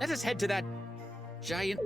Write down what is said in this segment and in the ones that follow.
Let us head to that giant...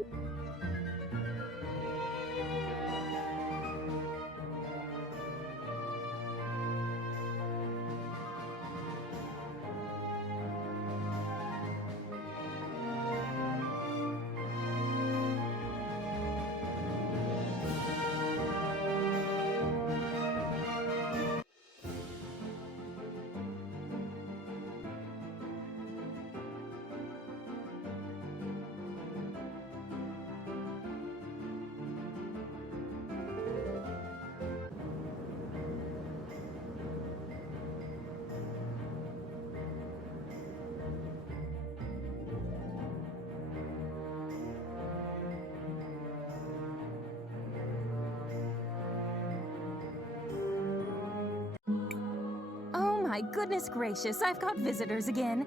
My goodness gracious, I've got visitors again.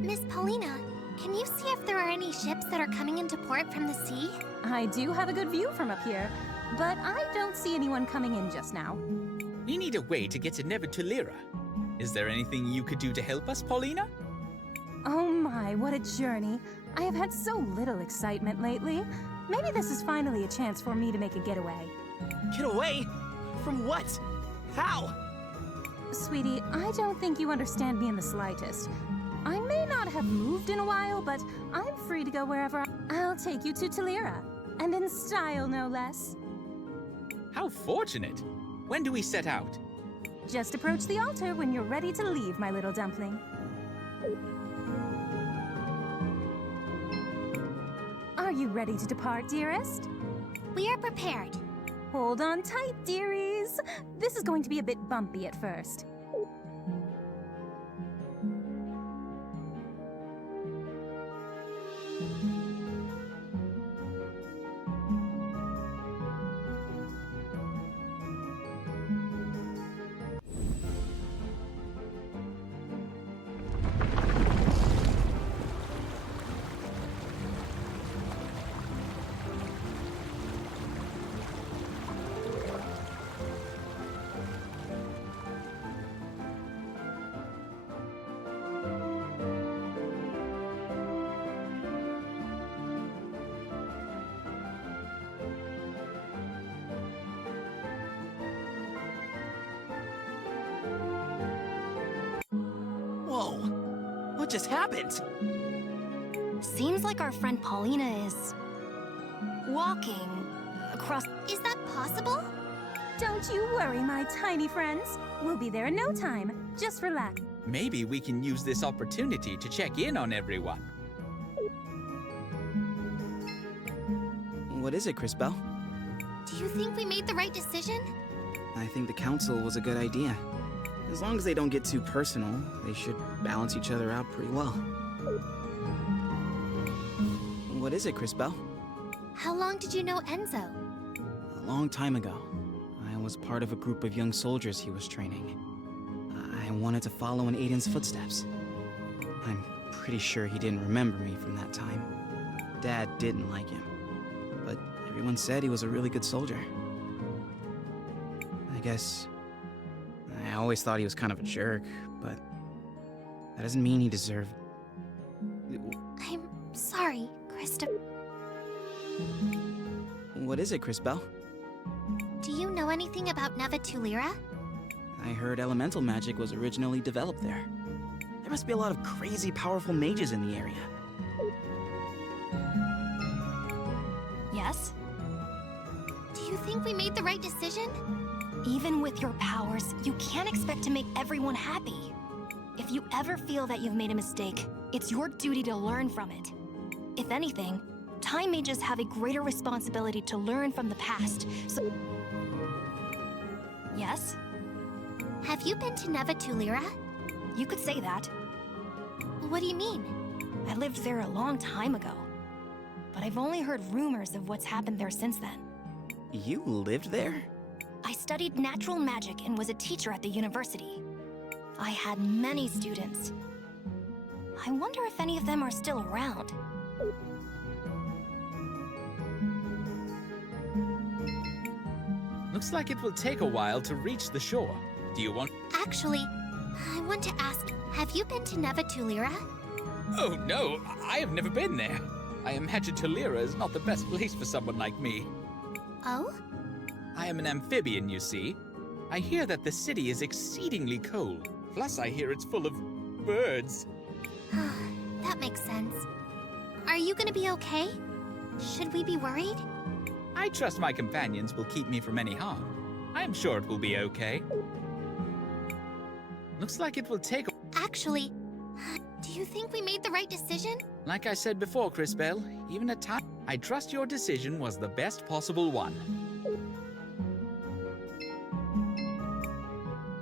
Miss Paulina, can you see if there are any ships that are coming into port from the sea? I do have a good view from up here, but I don't see anyone coming in just now. We need a way to get to Nevertulera. Is there anything you could do to help us, Paulina? Oh my, what a journey. I have had so little excitement lately. Maybe this is finally a chance for me to make a getaway. Get away? From what? How? Sweetie, I don't think you understand me in the slightest. I may not have moved in a while, but I'm free to go wherever I'll take you to Tulira, and in style, no less. How fortunate! When do we set out? Just approach the altar when you're ready to leave, my little dumpling. Are you ready to depart, dearest? We are prepared. Hold on tight, dearies. This is going to be a bit bumpy at first. Whoa! What just happened? Seems like our friend Paulina is... walking across... Is that possible? Don't you worry, my tiny friends. We'll be there in no time. Just relax. Maybe we can use this opportunity to check in on everyone. What is it, Crisbel? Do you think we made the right decision? I think the council was a good idea. As long as they don't get too personal, they should balance each other out pretty well. What is it, Crisbel? How long did you know Enzo? A long time ago. I was part of a group of young soldiers he was training. I wanted to follow in Aiden's footsteps. I'm pretty sure he didn't remember me from that time. Dad didn't like him, but everyone said he was a really good soldier. I guess I always thought he was kind of a jerk, but that doesn't mean he deserved... I'm sorry, Christopher. What is it, Crisbel? Do you know anything about Nevertulera? I heard elemental magic was originally developed there. There must be a lot of crazy powerful mages in the area. Yes? Do you think we made the right decision? Even with your powers, you can't expect to make everyone happy. If you ever feel that you've made a mistake, it's your duty to learn from it. If anything, time mages have a greater responsibility to learn from the past, so... Yes? Have you been to Nevertulera? You could say that. What do you mean? I lived there a long time ago, but I've only heard rumors of what's happened there since then. You lived there? I studied natural magic and was a teacher at the university. I had many students. I wonder if any of them are still around. Looks like it will take a while to reach the shore. Do you want... Actually, I want to ask, have you been to Nevertulera? Oh no, I have never been there. I imagine Tulira is not the best place for someone like me. Oh? I am an amphibian, you see. I hear that the city is exceedingly cold. Plus, I hear it's full of birds. That makes sense. Are you gonna be okay? Should we be worried? I trust my companions will keep me from any harm. I am sure it will be okay. Looks like it will take... Actually, do you think we made the right decision? Like I said before, Crisbell, even at time, I trust your decision was the best possible one.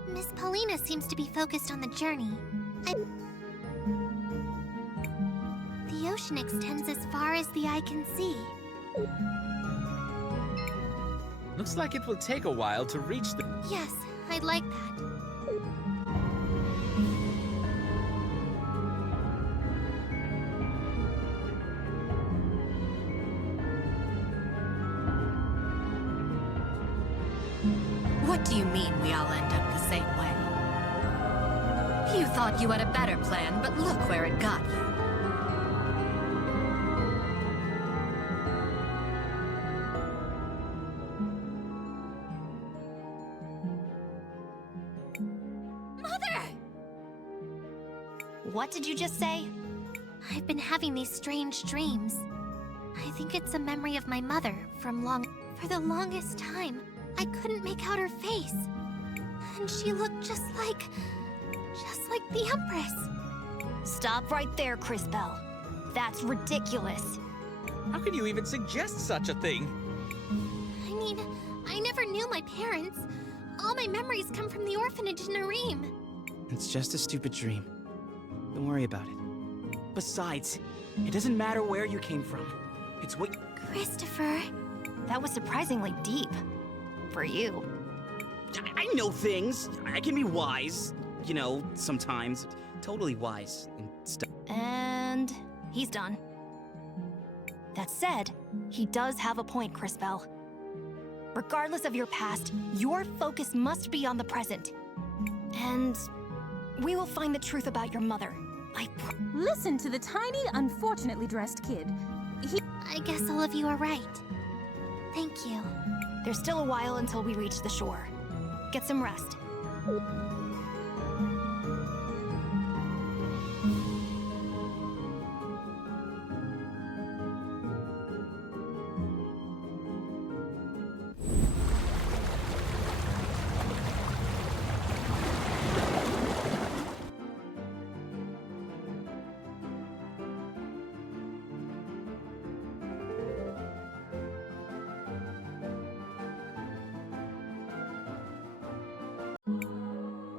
Miss Paulina seems to be focused on the journey. The ocean extends as far as the eye can see. Looks like it will take a while to reach the... Yes, I'd like that. What do you mean we all end up the same way? You thought you had a better plan, but look where it got you. What did you just say? I've been having these strange dreams. I think it's a memory of my mother from For the longest time, I couldn't make out her face. And she looked just like the Empress. Stop right there, Crisbell. That's ridiculous. How can you even suggest such a thing? I mean, I never knew my parents. All my memories come from the orphanage in Nareem. It's just a stupid dream. Don't worry about it. Besides, it doesn't matter where you came from. It's what... Christopher. That was surprisingly deep. For you. I know things. I can be wise. You know, sometimes. Totally wise and stuff. And he's done. That said, he does have a point, Crisbell. Regardless of your past, your focus must be on the present. And we will find the truth about your mother. Listen to the tiny, unfortunately dressed kid. I guess all of you are right. Thank you. There's still a while until we reach the shore. Get some rest.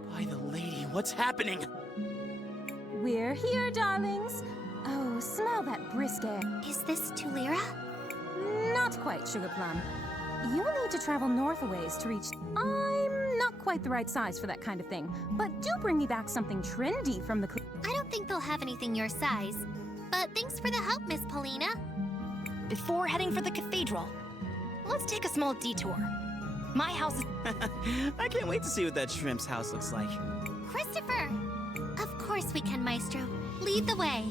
By the lady, what's happening? We're here, darlings. Oh, smell that brisk air. Is this Tulira? Not quite, Sugar Plum. You'll need to travel north a ways to reach... I'm not quite the right size for that kind of thing, but do bring me back something trendy from the... I don't think they'll have anything your size. But thanks for the help, Miss Paulina. Before heading for the cathedral, let's take a small detour. My house is... I can't wait to see what that shrimp's house looks like. Christopher! Of course we can, Maestro. Lead the way.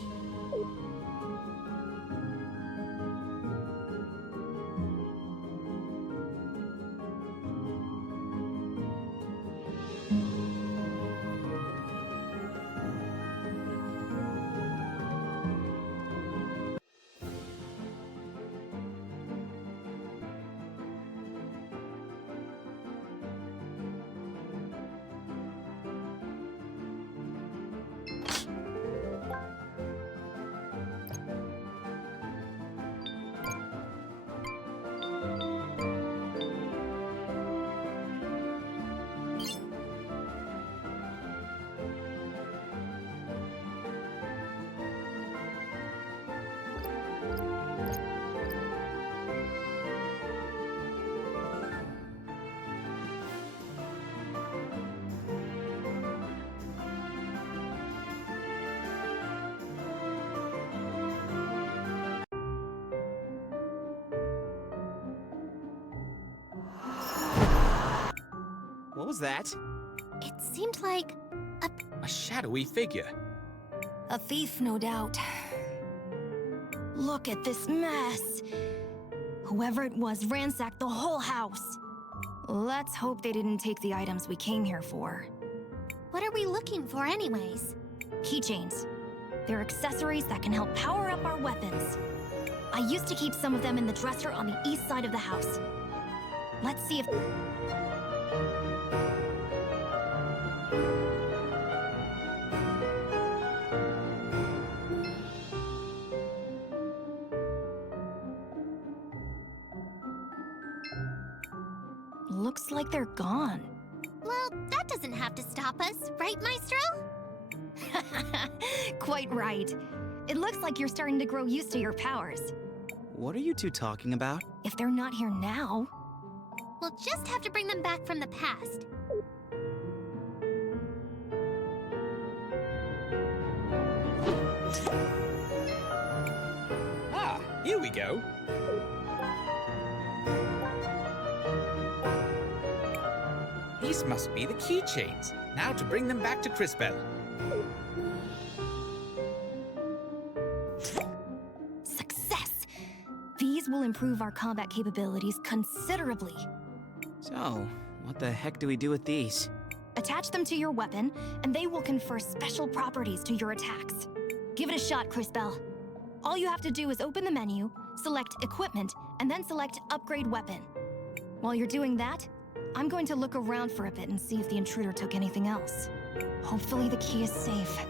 What was that? It seemed like A shadowy figure. A thief, no doubt. Look at this mess. Whoever it was ransacked the whole house. Let's hope they didn't take the items we came here for. What are we looking for anyways? Keychains. They're accessories that can help power up our weapons. I used to keep some of them in the dresser on the east side of the house. Let's see if... Looks like they're gone. Well, that doesn't have to stop us, right, Maestro? Quite right. It looks like you're starting to grow used to your powers. What are you two talking about? If they're not here now... We'll just have to bring them back from the past. Ah, here we go. These must be the keychains. Now to bring them back to Crisbell. Success! These will improve our combat capabilities considerably. So, what the heck do we do with these? Attach them to your weapon, and they will confer special properties to your attacks. Give it a shot, Crisbell. All you have to do is open the menu, select Equipment, and then select Upgrade Weapon. While you're doing that, I'm going to look around for a bit and see if the intruder took anything else. Hopefully the key is safe.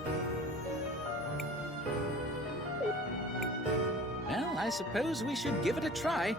Well, I suppose we should give it a try.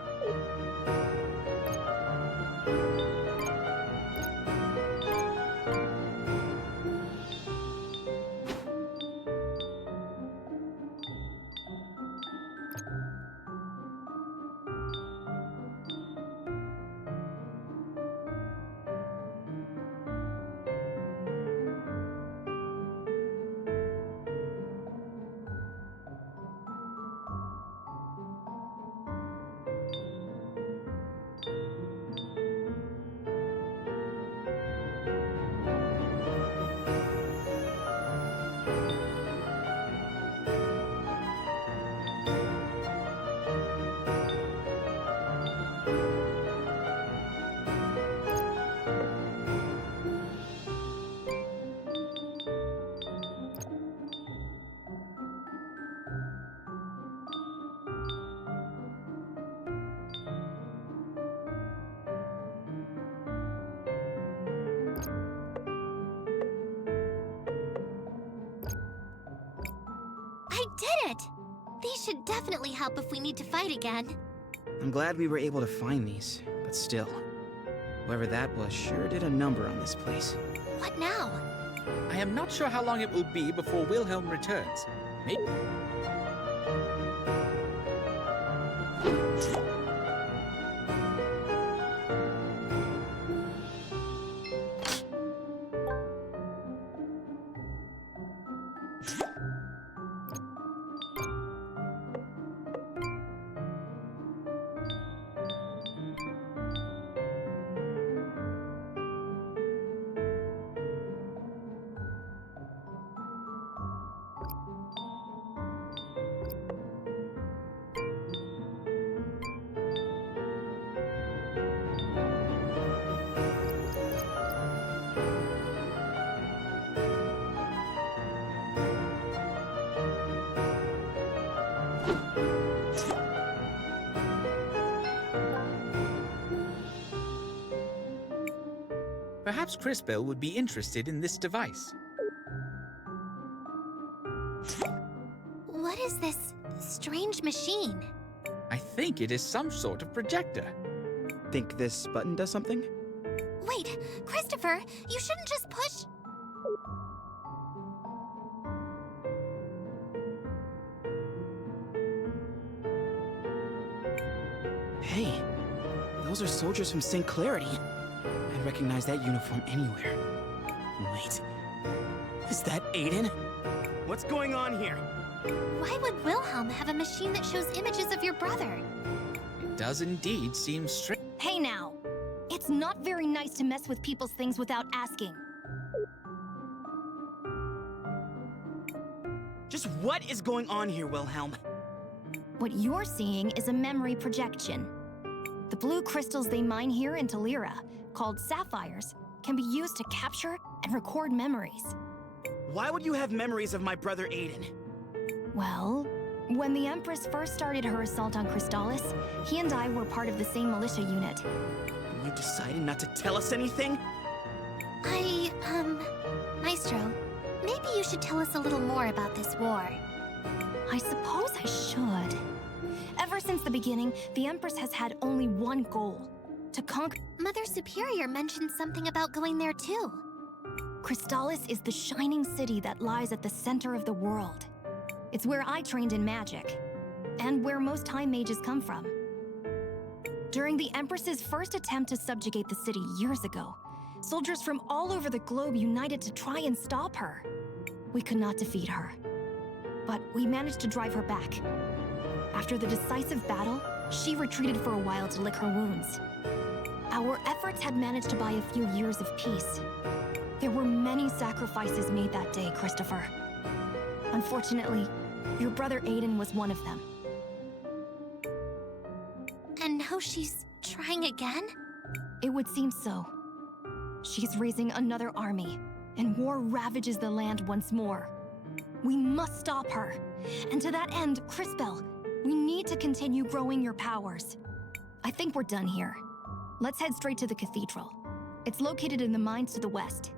I did it! These should definitely help if we need to fight again. I'm glad we were able to find these, but still. Whoever that was sure did a number on this place. What now? I am not sure how long it will be before Wilhelm returns. Maybe... Perhaps Crisbell would be interested in this device. What is this strange machine? I think it is some sort of projector. Think this button does something? Wait, Christopher, you shouldn't just push... Hey, those are soldiers from St. Clarity. I'd recognize that uniform anywhere. Wait, is that Aiden? What's going on here? Why would Wilhelm have a machine that shows images of your brother? It does indeed seem strange. Hey now! It's not very nice to mess with people's things without asking. Just what is going on here, Wilhelm? What you're seeing is a memory projection. The blue crystals they mine here in Talira, called sapphires, can be used to capture and record memories. Why would you have memories of my brother Aiden? Well, when the Empress first started her assault on Crystallis, he and I were part of the same militia unit. You decided not to tell us anything? Maestro, maybe you should tell us a little more about this war. I suppose I should. Ever since the beginning, the Empress has had only one goal: to conquer. Mother Superior mentioned something about going there too. Crystallis is the shining city that lies at the center of the world. It's where I trained in magic, and where most high mages come from. During the Empress's first attempt to subjugate the city years ago, soldiers from all over the globe united to try and stop her. We could not defeat her, but we managed to drive her back. After the decisive battle, she retreated for a while to lick her wounds. Our efforts had managed to buy a few years of peace. There were many sacrifices made that day, Christopher. Unfortunately, your brother Aiden was one of them. And now she's trying again? It would seem so. She's raising another army, and war ravages the land once more. We must stop her. And to that end, Crisbel, we need to continue growing your powers. I think we're done here. Let's head straight to the cathedral. It's located in the mines to the west.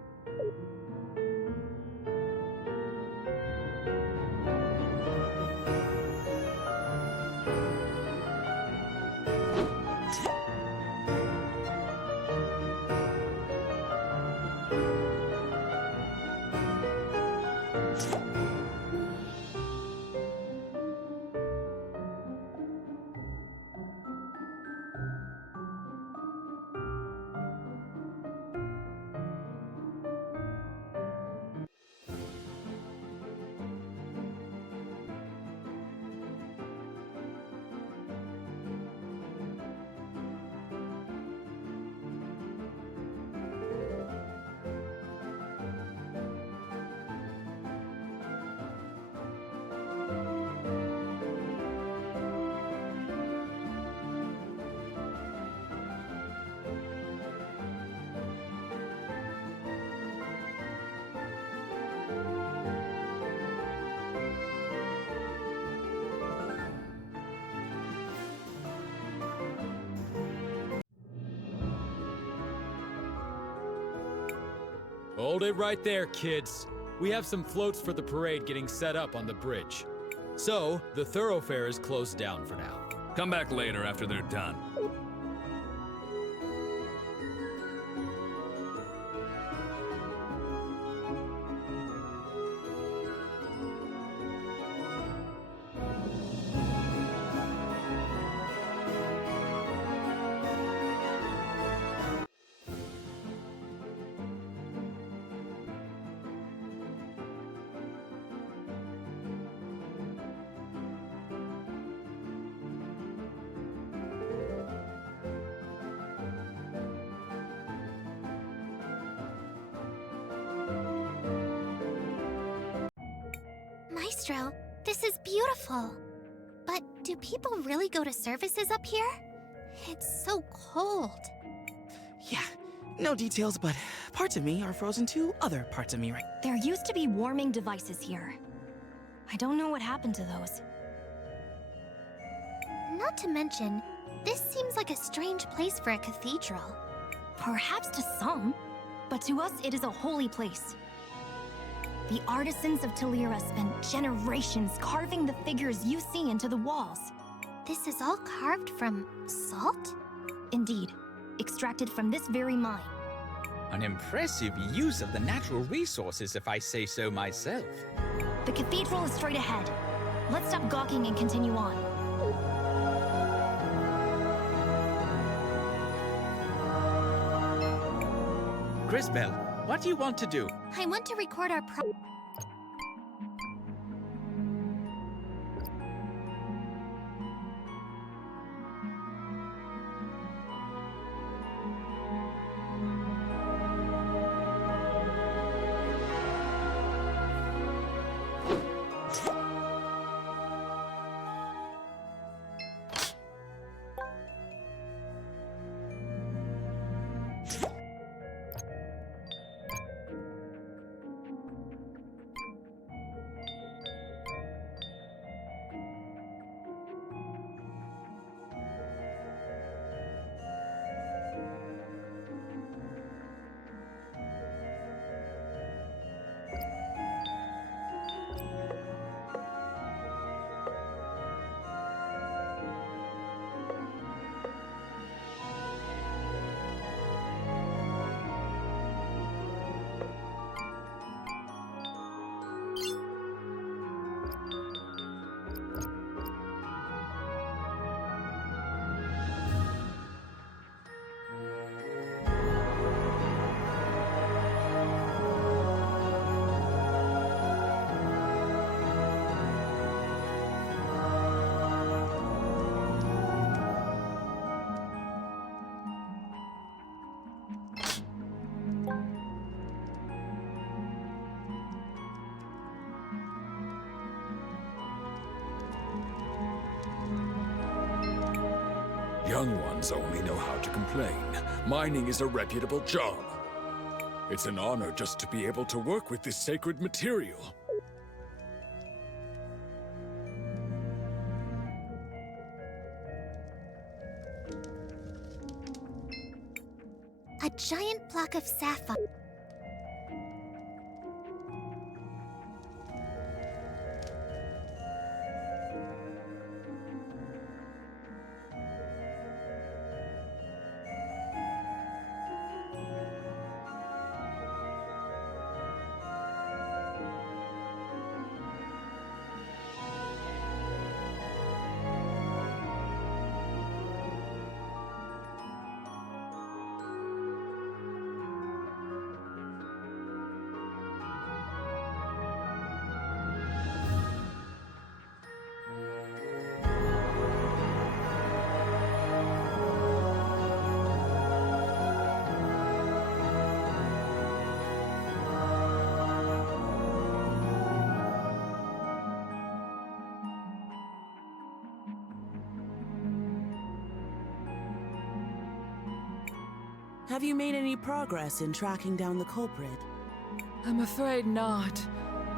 Hold it right there, kids. We have some floats for the parade getting set up on the bridge. So, the thoroughfare is closed down for now. Come back later after they're done. Maestro, this is beautiful. But do people really go to services up here? It's so cold. Yeah, no details, but parts of me are frozen to other parts of me right. There used to be warming devices here. I don't know what happened to those. Not to mention, this seems like a strange place for a cathedral. Perhaps to some, but to us it is a holy place. The artisans of Talira spent generations carving the figures you see into the walls. This is all carved from salt? Indeed, extracted from this very mine. An impressive use of the natural resources, if I say so myself. The cathedral is straight ahead. Let's stop gawking and continue on. Crisbel, what do you want to do? I want to record our Young ones only know how to complain. Mining is a reputable job. It's an honor just to be able to work with this sacred material. A giant block of sapphire. Have you made any progress in tracking down the culprit? I'm afraid not.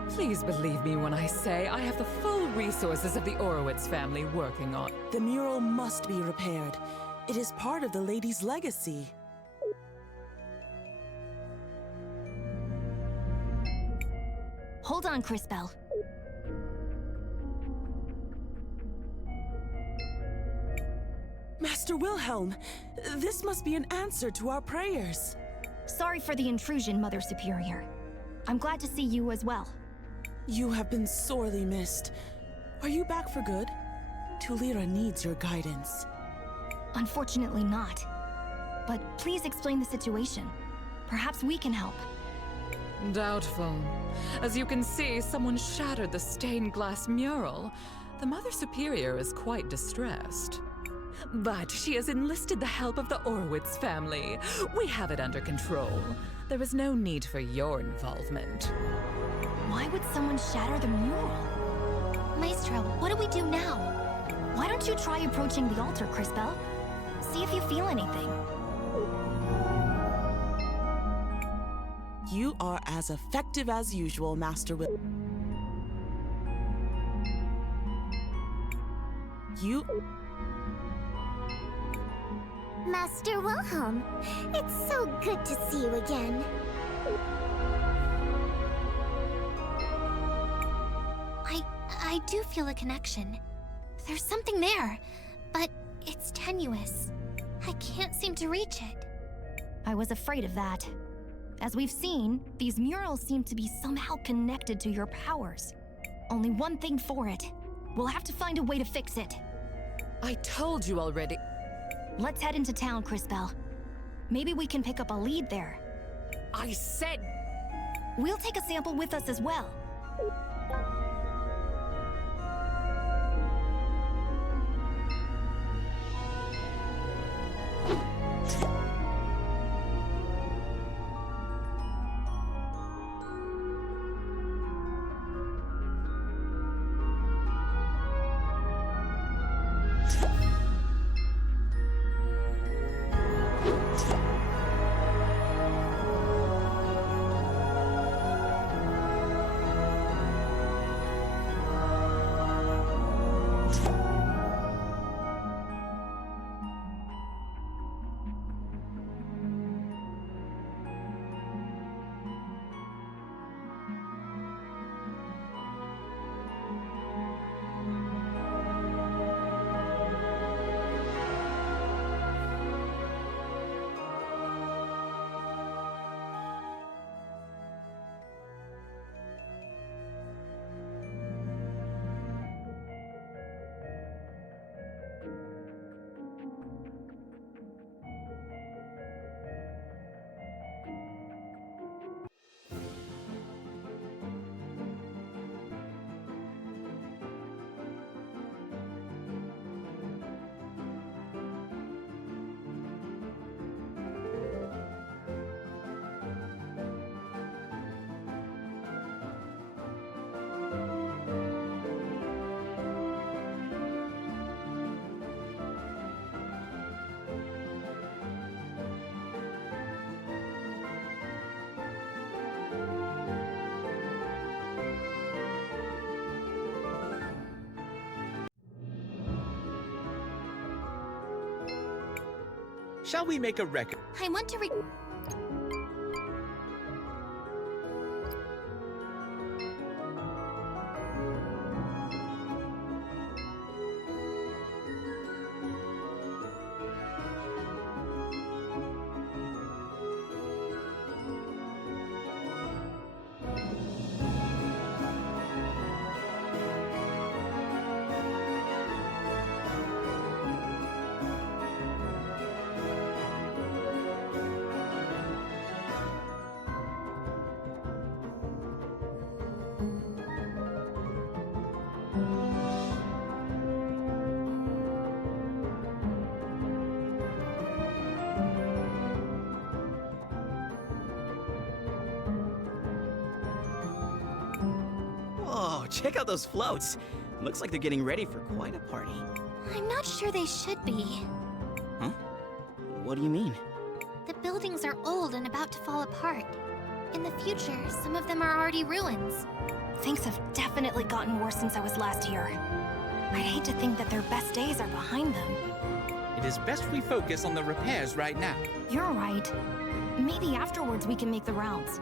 Please believe me when I say I have the full resources of the Orowitz family working on. The mural must be repaired. It is part of the lady's legacy. Hold on, Crisbell. Master Wilhelm, this must be an answer to our prayers. Sorry for the intrusion, Mother Superior. I'm glad to see you as well. You have been sorely missed. Are you back for good? Tulira needs your guidance. Unfortunately not. But please explain the situation. Perhaps we can help. Doubtful. As you can see, someone shattered the stained glass mural. The Mother Superior is quite distressed. But she has enlisted the help of the Orowitz family. We have it under control. There is no need for your involvement. Why would someone shatter the mural? Maestro, what do we do now? Why don't you try approaching the altar, Crisbell? See if you feel anything. You are as effective as usual, Master Will. Master Wilhelm, it's so good to see you again. I do feel a connection. There's something there, but it's tenuous. I can't seem to reach it. I was afraid of that. As we've seen, these murals seem to be somehow connected to your powers. Only one thing for it. We'll have to find a way to fix it. I told you already. Let's head into town, Crisbell. Maybe we can pick up a lead there. I said... We'll take a sample with us as well. Shall we make a record? I want to Whoa, check out those floats. Looks like they're getting ready for quite a party. I'm not sure they should be. Huh? What do you mean? The buildings are old and about to fall apart. In the future, some of them are already ruins. Things have definitely gotten worse since I was last here. I'd hate to think that their best days are behind them. It is best we focus on the repairs right now. You're right. Maybe afterwards we can make the rounds.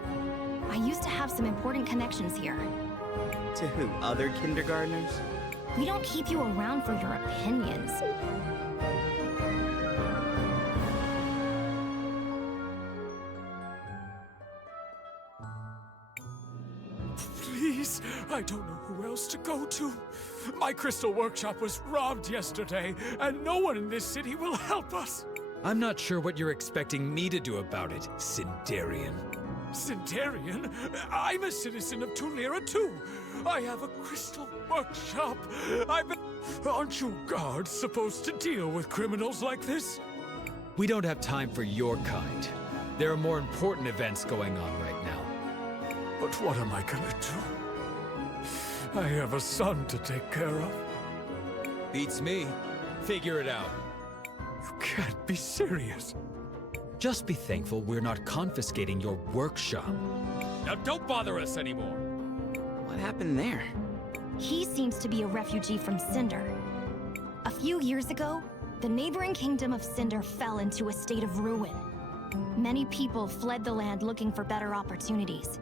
I used to have some important connections here. To who? Other kindergartners? We don't keep you around for your opinions. Please, I don't know who else to go to. My crystal workshop was robbed yesterday, and no one in this city will help us. I'm not sure what you're expecting me to do about it, Sindarian. Sindarian? I'm a citizen of Tulira too. I have a crystal workshop. Aren't you guards supposed to deal with criminals like this? We don't have time for your kind. There are more important events going on right now. But what am I gonna do? I have a son to take care of. Beats me. Figure it out. You can't be serious. Just be thankful we're not confiscating your workshop. Now don't bother us anymore. What happened there? He seems to be a refugee from Cinder. A few years ago, the neighboring kingdom of Cinder fell into a state of ruin. Many people fled the land looking for better opportunities.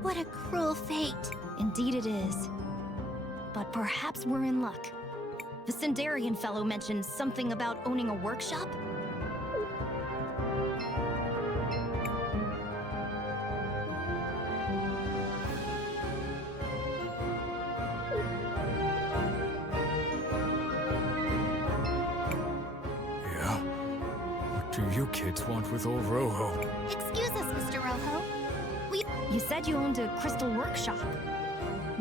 What a cruel fate. Indeed it is. But perhaps we're in luck. The Sindarian fellow mentioned something about owning a workshop? Yeah? What do you kids want with old Rojo? Excuse us, Mr. Rojo. You said you owned a crystal workshop.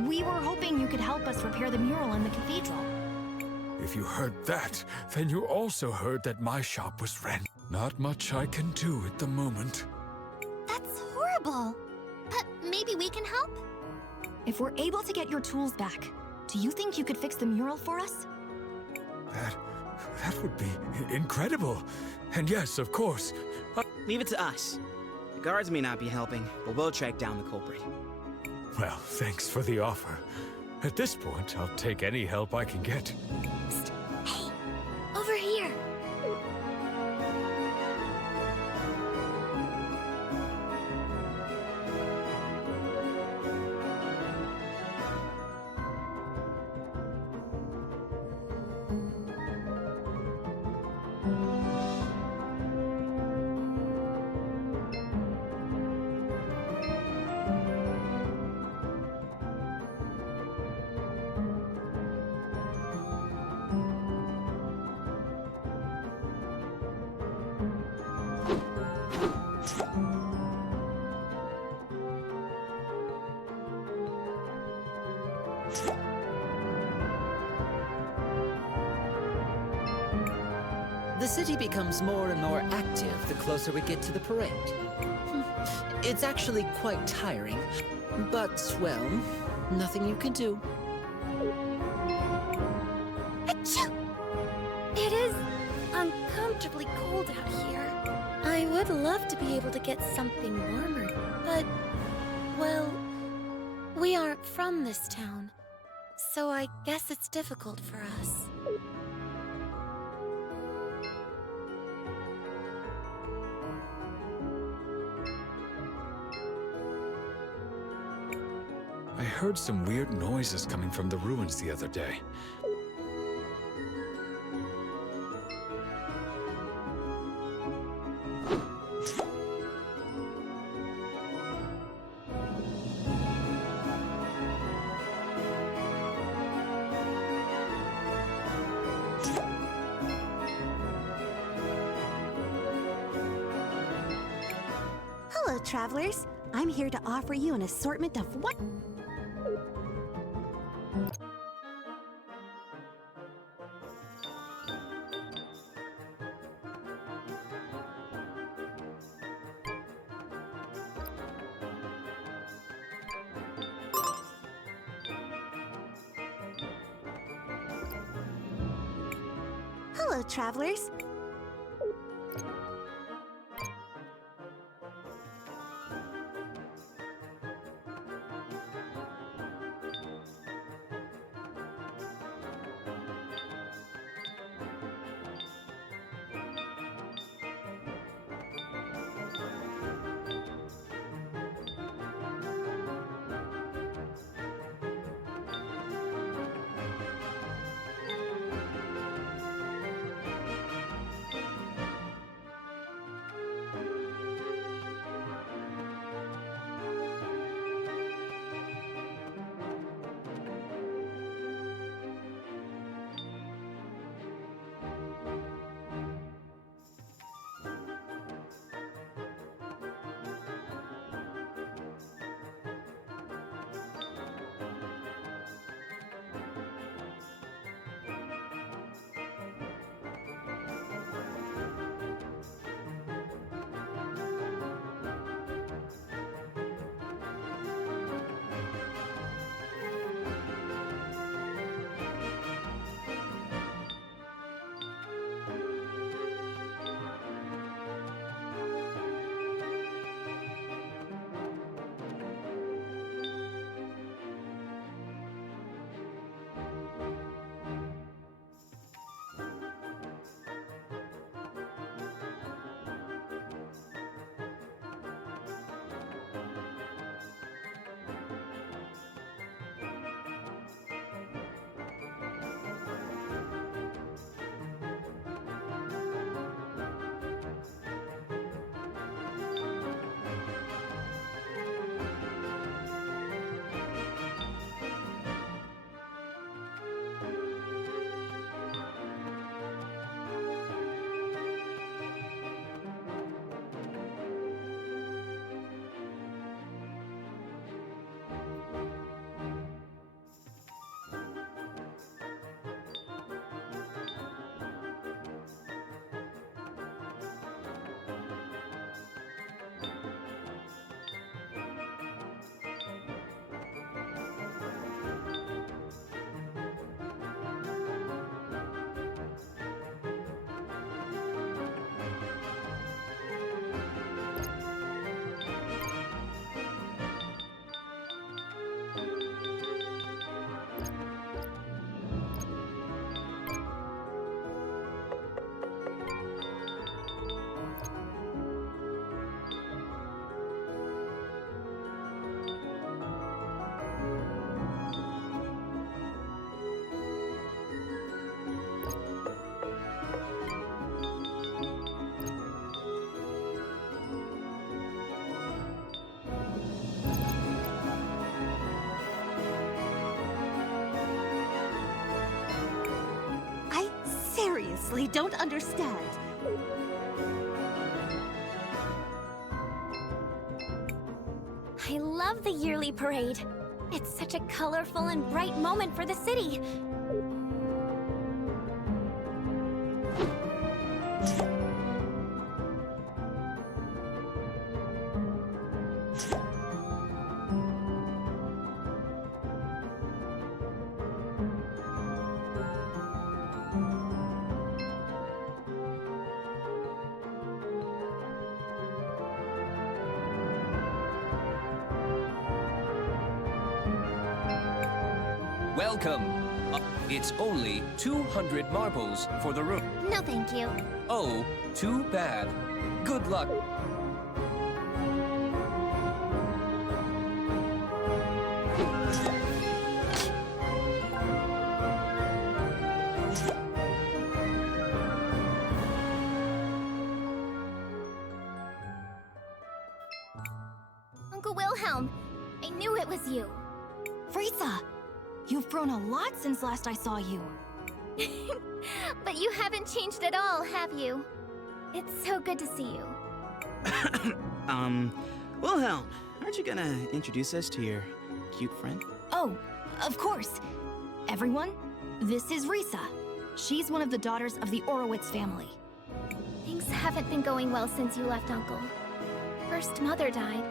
We were hoping you could help us repair the mural in the cathedral. If you heard that, then you also heard that my shop was rent. Not much I can do at the moment. That's horrible. But maybe we can help? If we're able to get your tools back, do you think you could fix the mural for us? That would be incredible. And yes, of course. Leave it to us. The guards may not be helping, but we'll track down the culprit. Well, thanks for the offer. At this point, I'll take any help I can get. Psst. Hey, over here. The city becomes more and more active the closer we get to the parade. It's actually quite tiring, but, well, nothing you can do. Achoo! It is uncomfortably cold out here. I would love to be able to get something warmer, but, well, we aren't from this town, so I guess it's difficult for us. heard some weird noises coming from the ruins the other day. Hello, travelers. I'm here to offer you an assortment of what? Hello, travelers. Seriously, don't understand. I love the yearly parade. It's such a colorful and bright moment for the city. Welcome. It's only 200 marbles for the room. No, thank you. Oh, too bad. Good luck. was you. Risa, you've grown a lot since last I saw you. But you haven't changed at all, have you? It's so good to see you. Wilhelm, aren't you gonna introduce us to your cute friend? Oh, of course. Everyone, this is Risa. She's one of the daughters of the Orowitz family. Things haven't been going well since you left, Uncle. First Mother died,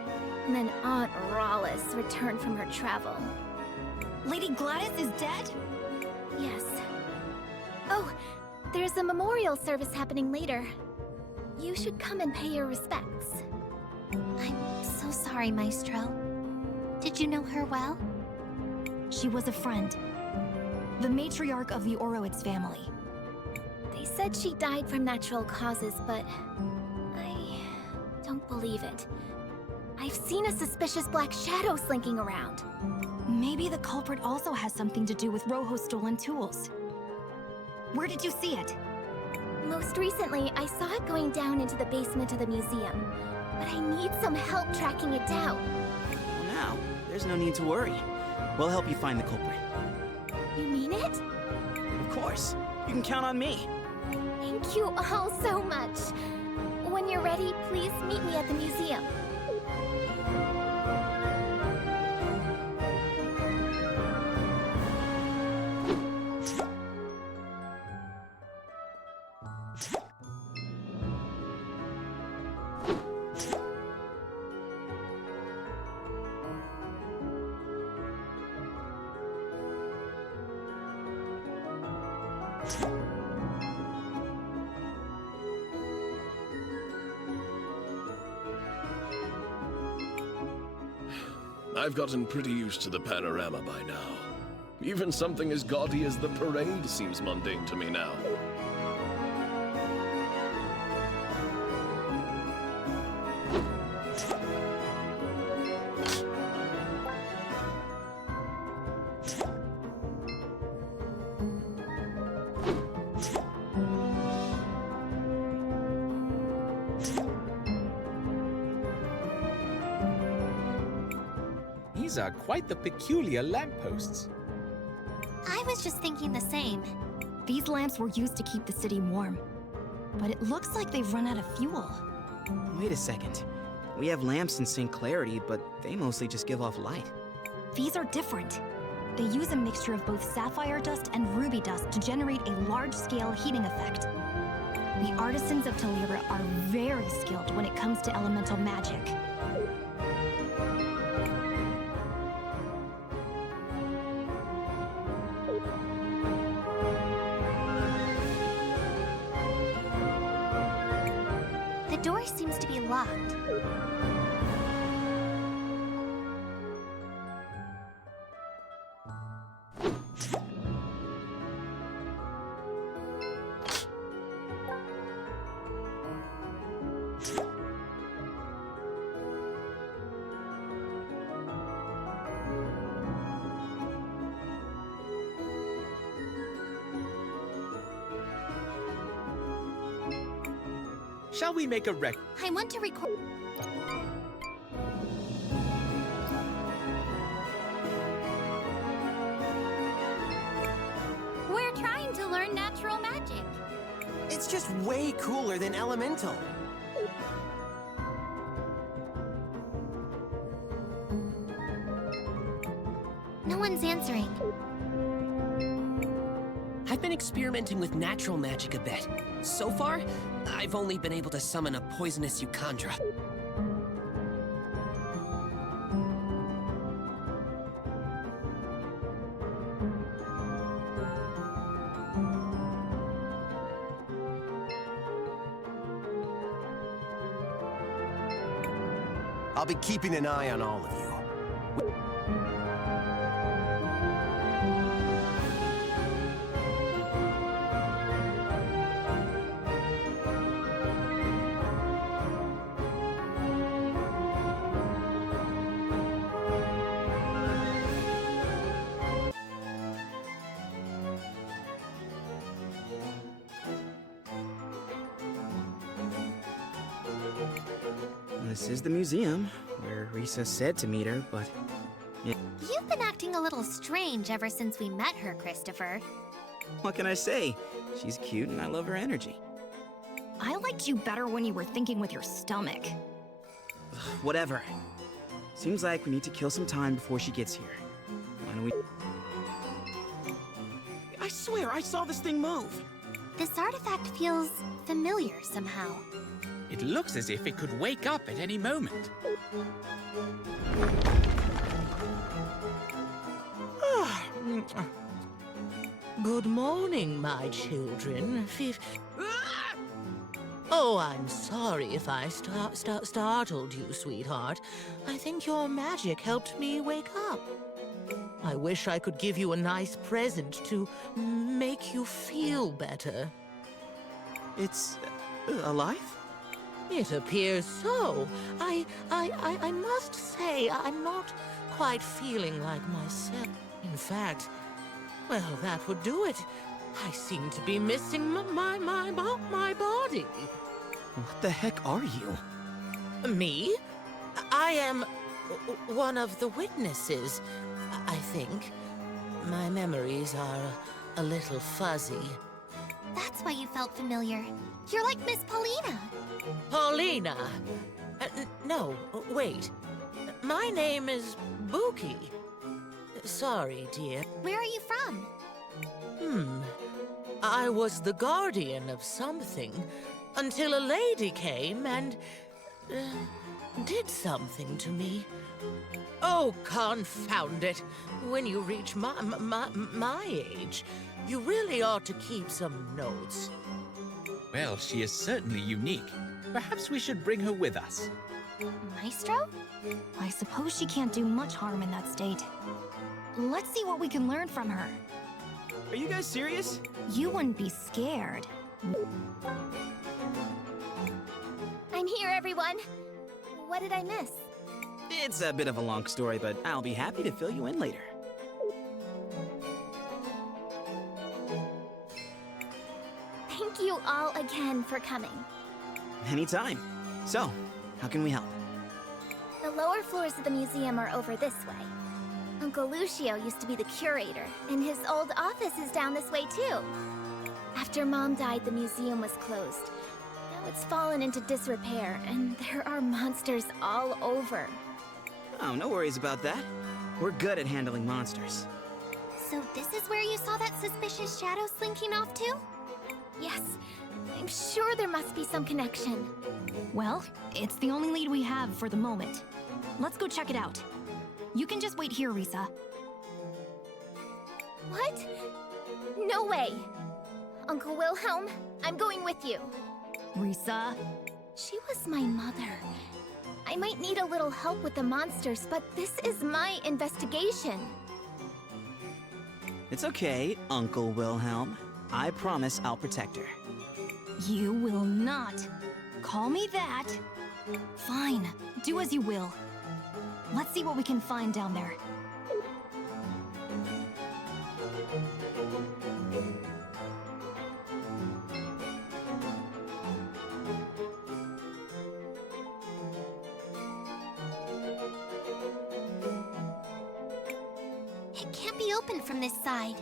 and then Aunt Rawlis returned from her travel. Lady Gladys is dead? Yes. Oh, there's a memorial service happening later. You should come and pay your respects. I'm so sorry, Maestro. Did you know her well? She was a friend. The matriarch of the Orowitz family. They said she died from natural causes, but I don't believe it. I've seen a suspicious black shadow slinking around. Maybe the culprit also has something to do with Rojo's stolen tools. Where did you see it? Most recently, I saw it going down into the basement of the museum. But I need some help tracking it down. Well, now, there's no need to worry. We'll help you find the culprit. You mean it? Of course. You can count on me. Thank you all so much. When you're ready, please meet me at the museum. I've gotten pretty used to the panorama by now. Even something as gaudy as the parade seems mundane to me now. These are quite the peculiar lampposts. I was just thinking the same. These lamps were used to keep the city warm. But it looks like they've run out of fuel. Wait a second. We have lamps in St. Clarity, but they mostly just give off light. These are different. They use a mixture of both sapphire dust and ruby dust to generate a large-scale heating effect. The artisans of Talira are very skilled when it comes to elemental magic. The door seems to be locked. Shall we make a rec? I want to record. We're trying to learn natural magic. It's just way cooler than elemental. No one's answering. I've been experimenting with natural magic a bit. So far, I've only been able to summon a poisonous Eucandra. I'll be keeping an eye on all of you. This is the museum, where Risa said to meet her, but... little strange ever since we met her, Christopher. What can I say? She's cute and I love her energy. I liked you better when you were thinking with your stomach. Whatever. Seems like we need to kill some time before she gets here. Why don't we... I swear, I saw this thing move! This artifact feels familiar somehow. It looks as if it could wake up at any moment. Good morning, my children. Oh, I'm sorry if I startled you, sweetheart. I think your magic helped me wake up. I wish I could give you a nice present to make you feel better. It's... alive? It appears so. I must say, I'm not quite feeling like myself. In fact, well, that would do it. I seem to be missing my body. What the heck are you? Me? I am one of the witnesses, I think. My memories are a little fuzzy. That's why you felt familiar. You're like Miss Paulina. Paulina? No, wait. My name is Buki. Sorry, dear. Where are you from? I was the guardian of something until a lady came and did something to me. Oh, confound it. When you reach my age, you really ought to keep some notes. Well, she is certainly unique. Perhaps we should bring her with us. Maestro? I suppose she can't do much harm in that state. Let's see what we can learn from her. Are you guys serious? You wouldn't be scared. I'm here, everyone. What did I miss? It's a bit of a long story, but I'll be happy to fill you in later. Thank you all again for coming. Anytime. So, how can we help? The lower floors of the museum are over this way. Uncle Lucio used to be the curator, and his old office is down this way too. After Mom died, the museum was closed. Now it's fallen into disrepair, and there are monsters all over. Oh, no worries about that. We're good at handling monsters. So this is where you saw that suspicious shadow slinking off to? Yes, I'm sure there must be some connection. Well, it's the only lead we have for the moment. Let's go check it out. You can just wait here, Risa. What? No way! Uncle Wilhelm, I'm going with you. Risa? She was my mother. I might need a little help with the monsters, but this is my investigation. It's okay, Uncle Wilhelm. I promise I'll protect her. You will not. Call me that. Fine, do as you will. Let's see what we can find down there. It can't be opened from this side.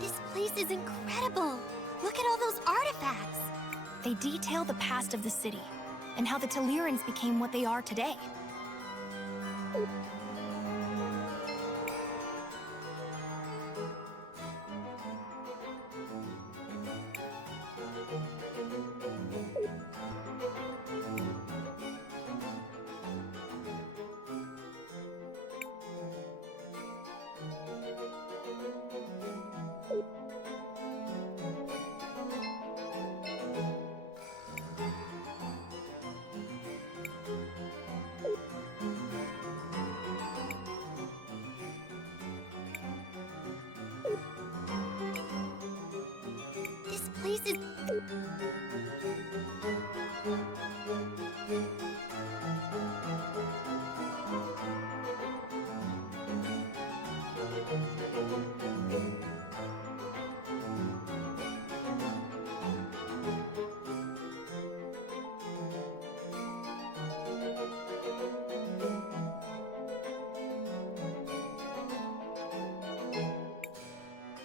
This place is incredible. Look at all those artifacts. They detail the past of the city, and how the Telirans became what they are today. This place is...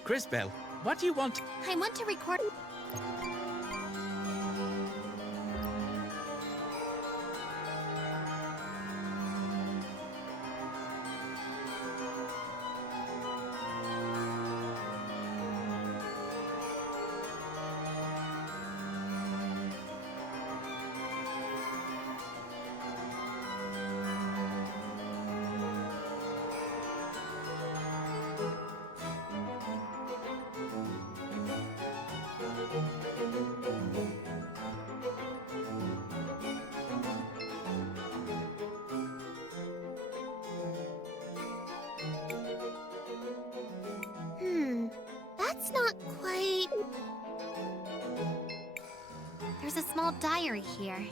Crisbell, what do you want? I want to record. That's not quite... There's a small diary here.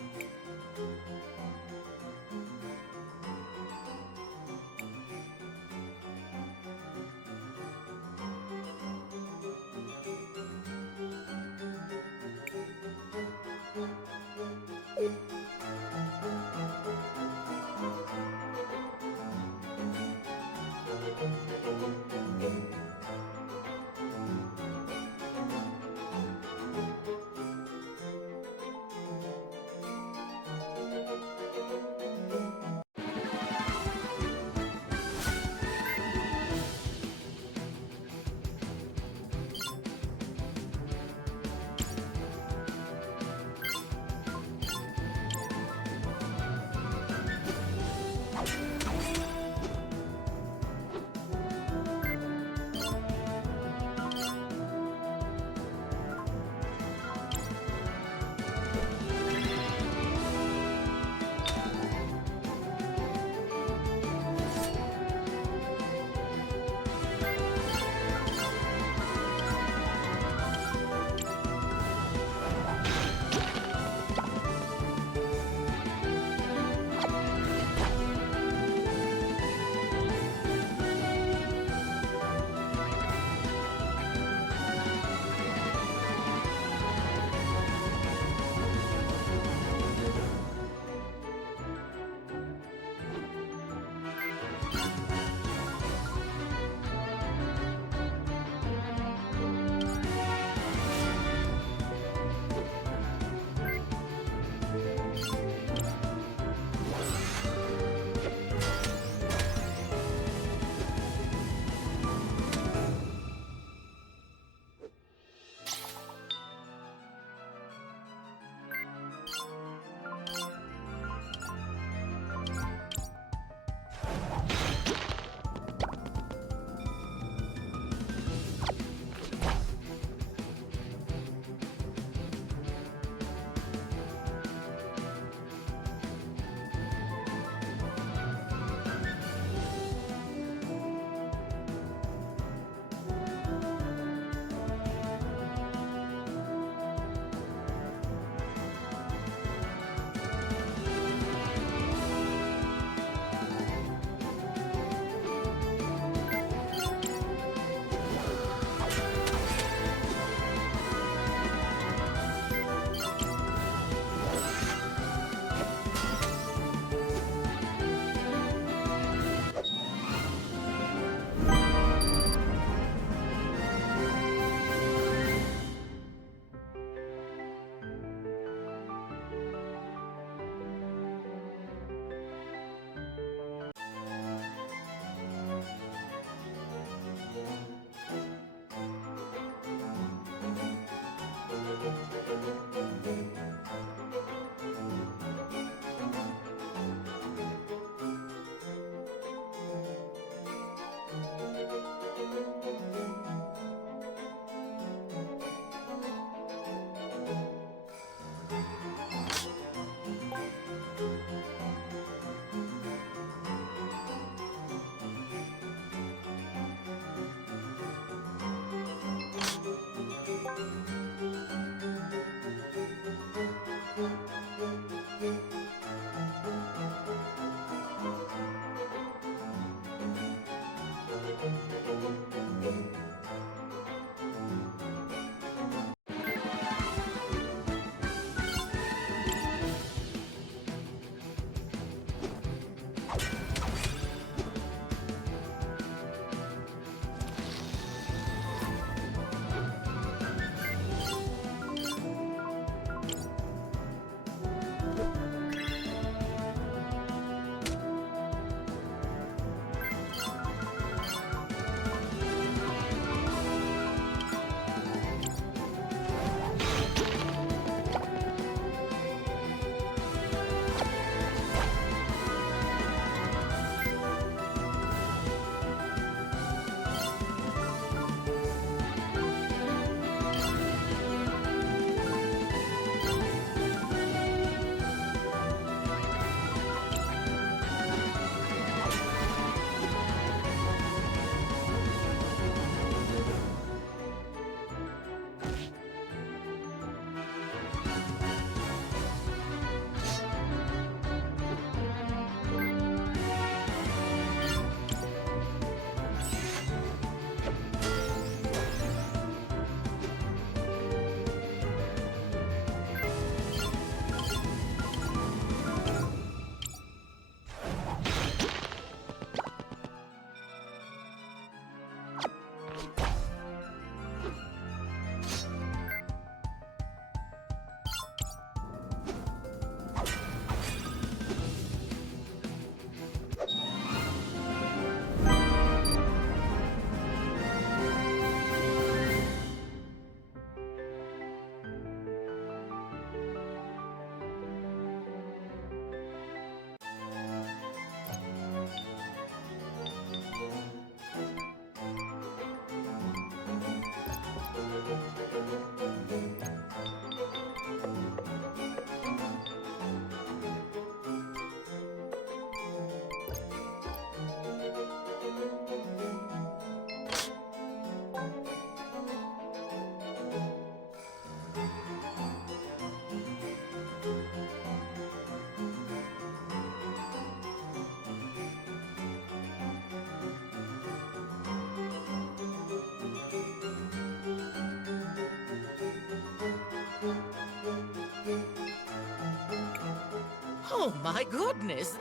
Oh my goodness!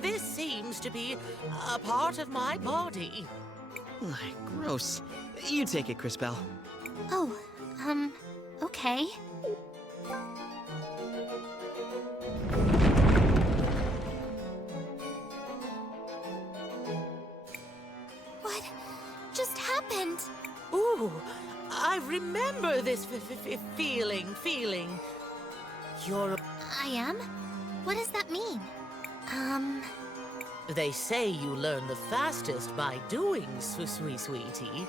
This seems to be a part of my body. Gross. You take it, Crisbell. Oh, okay. What just happened? Ooh, I remember this feeling. You're... I am? What does that mean? They say you learn the fastest by doing, sweetie.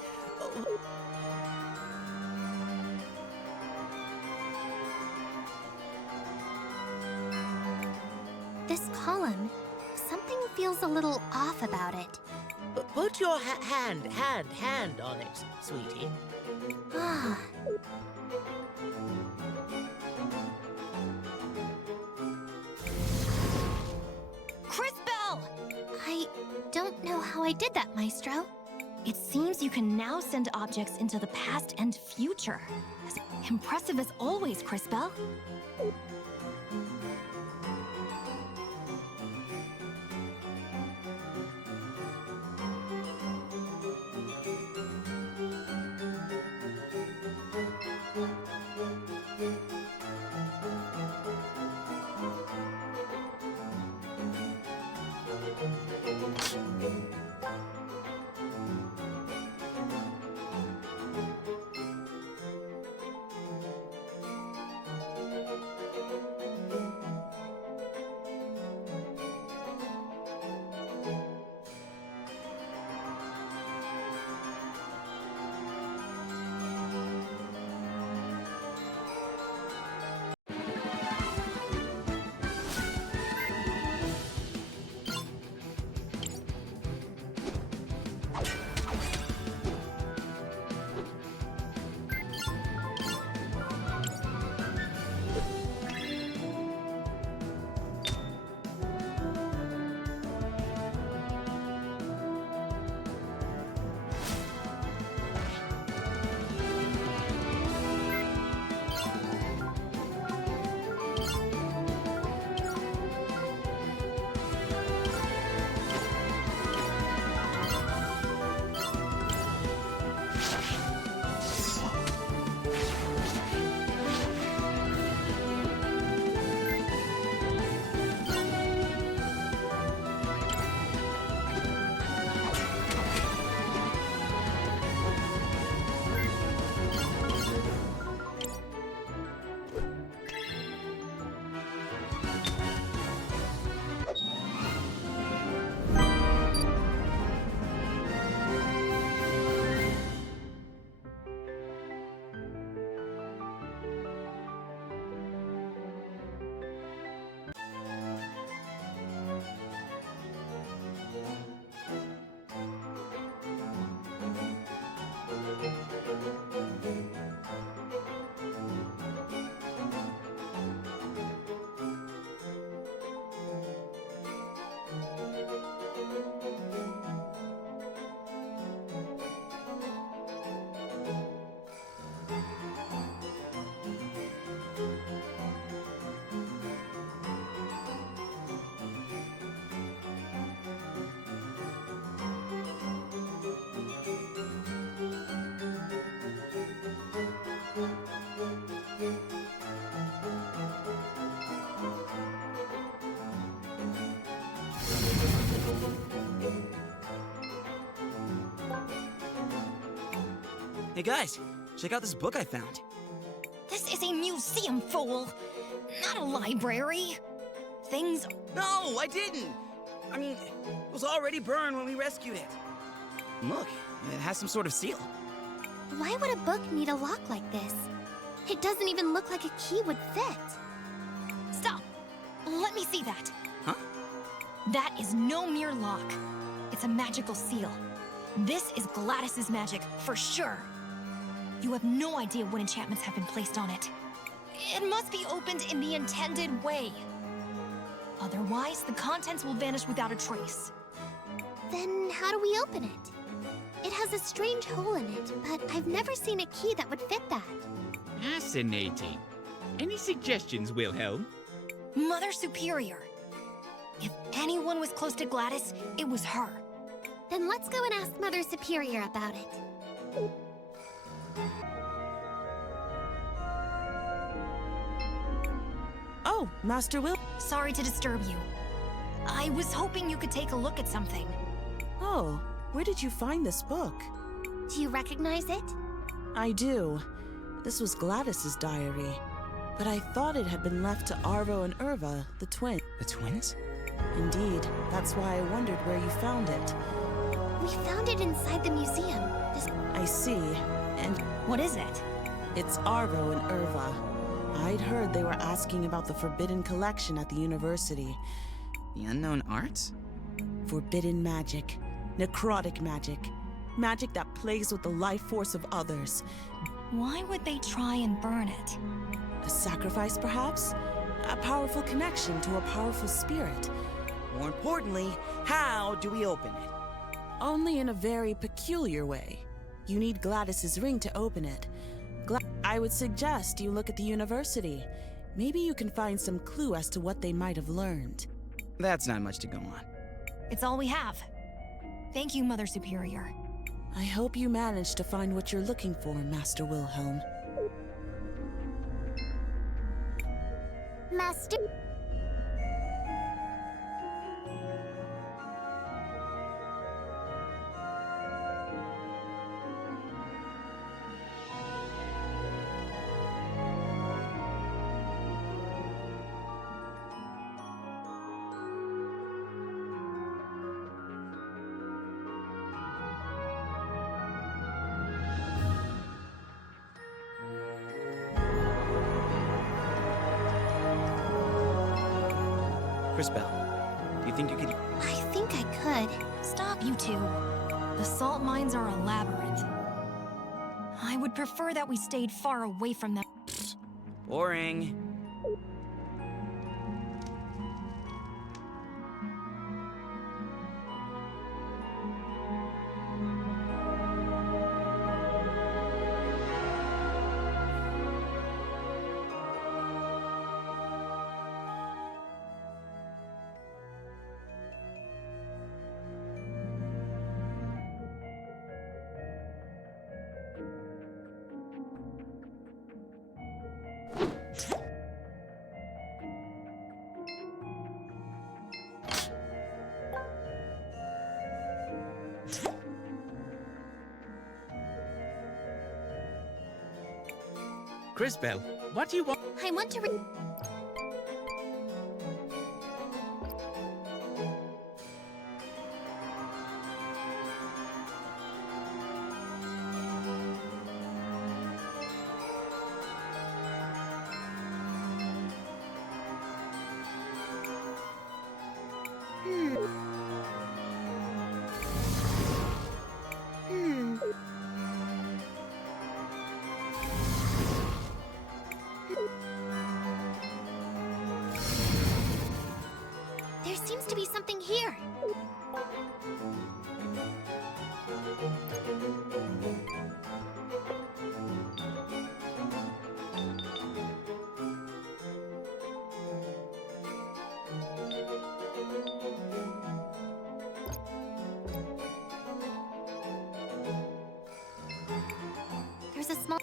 This column, something feels a little off about it. Put your hand on it, sweetie. Ah. Crisbell! I don't know how I did that, Maestro. It seems you can now send objects into the past and future. Impressive as always, Crisbell. Hey guys, check out this book I found. This is a museum, fool! Not a library! Things... No, I didn't! I mean, it was already burned when we rescued it. Look, it has some sort of seal. Why would a book need a lock like this? It doesn't even look like a key would fit. Stop! Let me see that. Huh? That is no mere lock. It's a magical seal. This is Gladys's magic, for sure. You have no idea what enchantments have been placed on it. It must be opened in the intended way. Otherwise, the contents will vanish without a trace. Then how do we open it? It has a strange hole in it, but I've never seen a key that would fit that. Fascinating. Any suggestions, Wilhelm? Mother Superior. If anyone was close to Gladys, it was her. Then let's go and ask Mother Superior about it. Oh, Master Will. Sorry to disturb you. I was hoping you could take a look at something. Oh, where did you find this book? Do you recognize it? I do. This was Gladys's diary. But I thought it had been left to Arvo and Irva, the twins. The twins? Indeed. That's why I wondered where you found it. We found it inside the museum. I see. And what is it? It's Arvo and Irva. I'd heard they were asking about the forbidden collection at the university. The unknown arts? Forbidden magic. Necrotic magic. Magic that plays with the life force of others. Why would they try and burn it? A sacrifice, perhaps? A powerful connection to a powerful spirit. More importantly, how do we open it? Only in a very peculiar way. You need Gladys's ring to open it. I would suggest you look at the university. Maybe you can find some clue as to what they might have learned. That's not much to go on. It's all we have. Thank you, Mother Superior. I hope you managed to find what you're looking for, Master Wilhelm. Master... Crisbell, do you think you could... I think I could. Stop, you two. The salt mines are a labyrinth. I would prefer that we stayed far away from them. Boring. Crisbell, what do you want? I want to There seems to be something here. There's a small...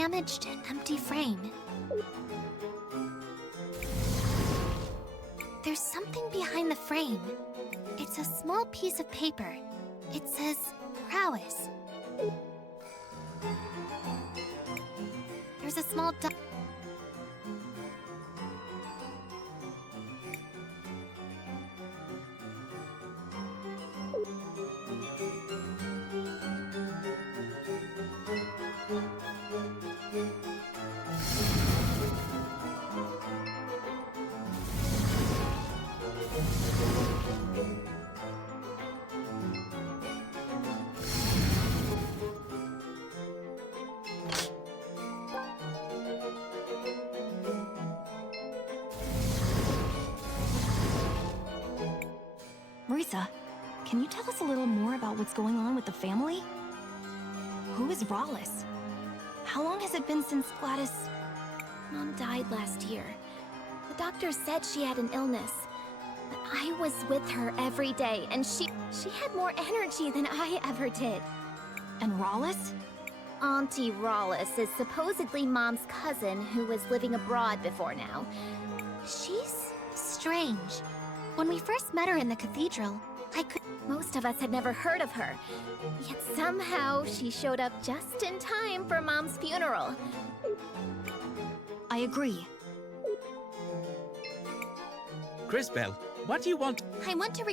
damaged, empty frame. There's something behind the frame. It's a small piece of paper. It says prowess. There's a small dot. Marisa, can you tell us a little more about what's going on with the family? Who is Rawless? How long has it been since Gladys... Mom died last year. The doctor said she had an illness. But I was with her every day, and she had more energy than I ever did. And Rawless? Auntie Rawless is supposedly Mom's cousin who was living abroad before now. She's strange. When we first met her in the cathedral, Most of us had never heard of her. Yet somehow she showed up just in time for Mom's funeral. I agree. Crisbell, what do you want? I want to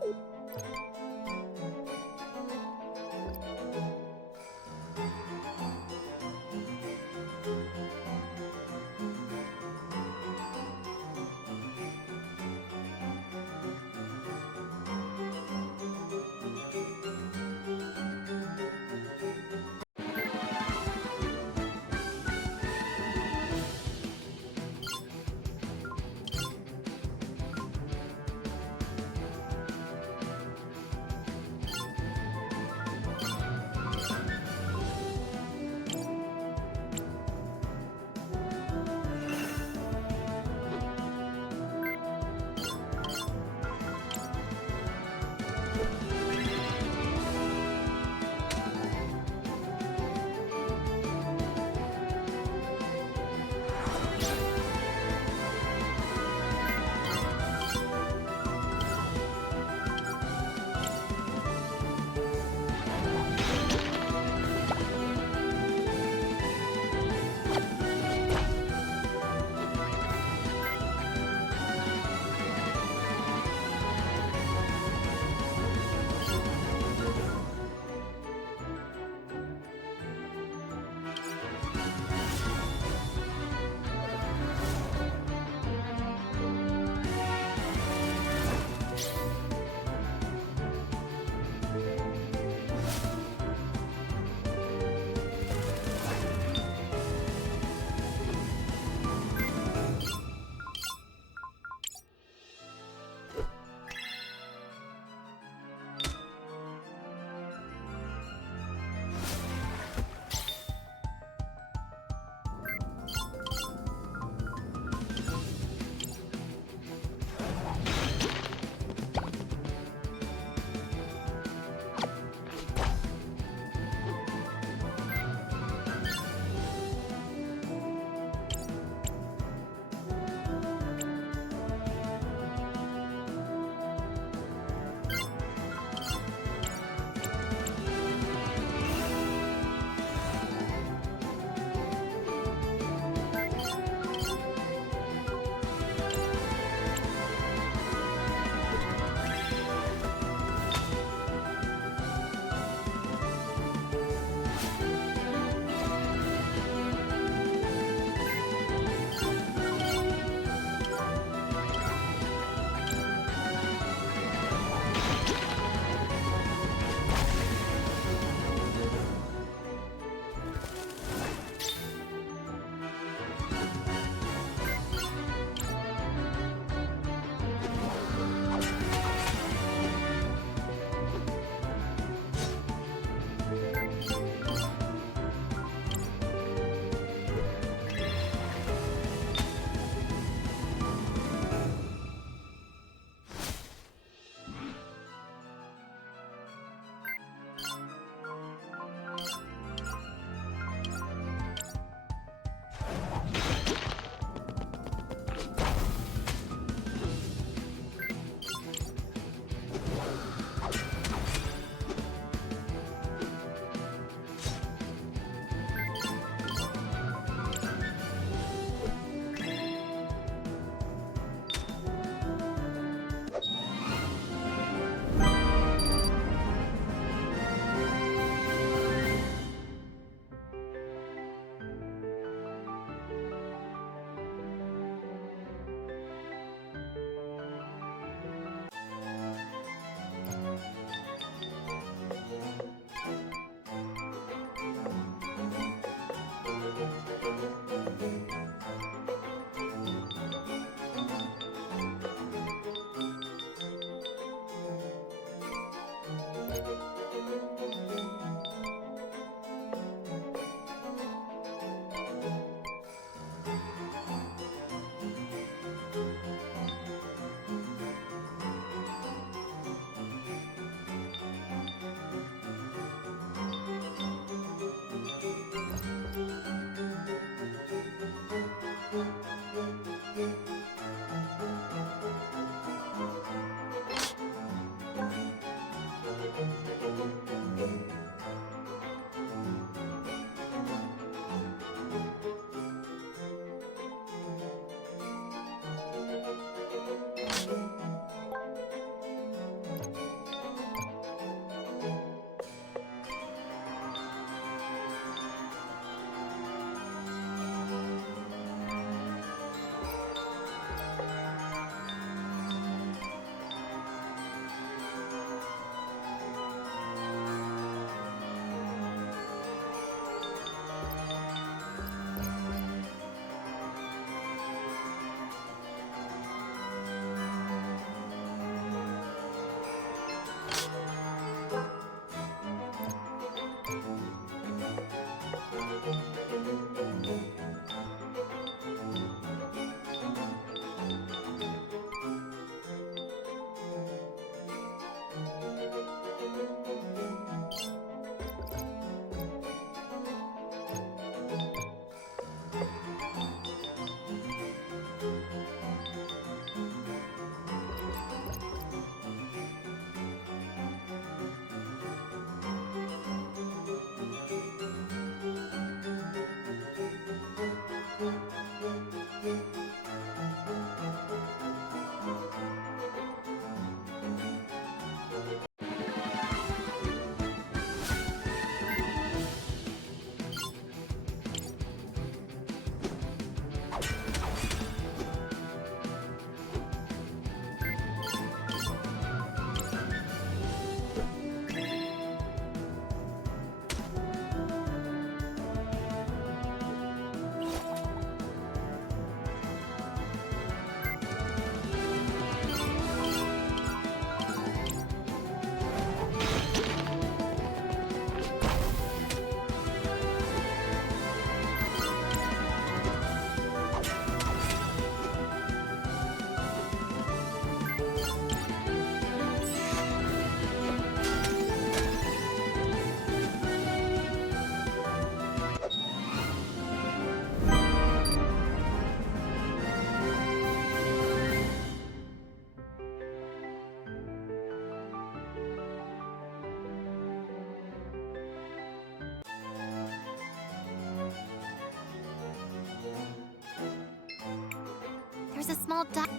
there's a small dot.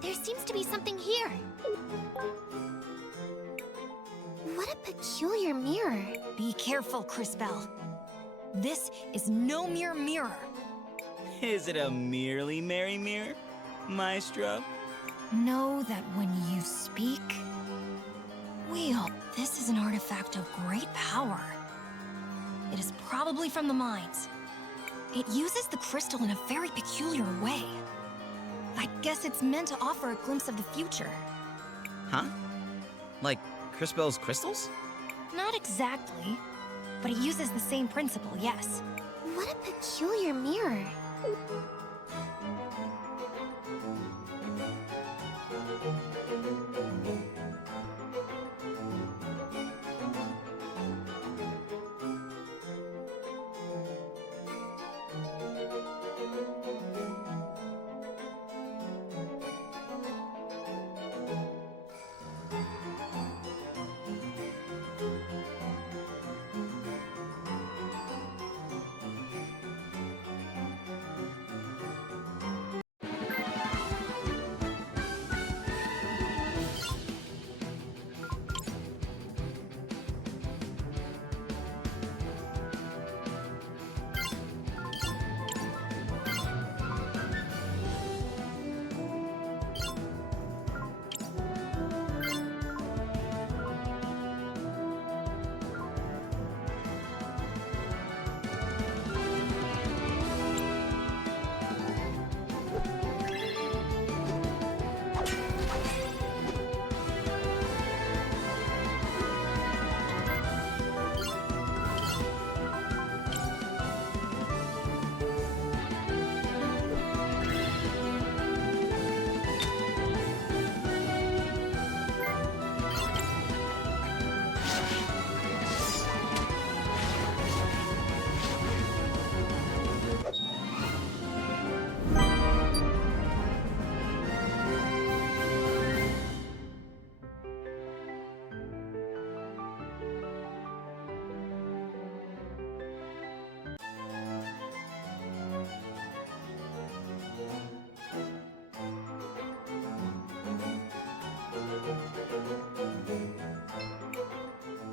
There seems to be something here. What a peculiar mirror. Be careful, Crisbell. This is no mere mirror. Is it a merely merry mirror, Maestro? Know that when you speak, this is an artifact of great power. It is probably from the mines. It uses the crystal in a very peculiar way. I guess it's meant to offer a glimpse of the future. Huh? Like Crisbell's crystals? Not exactly, but it uses the same principle, yes. What a peculiar mirror.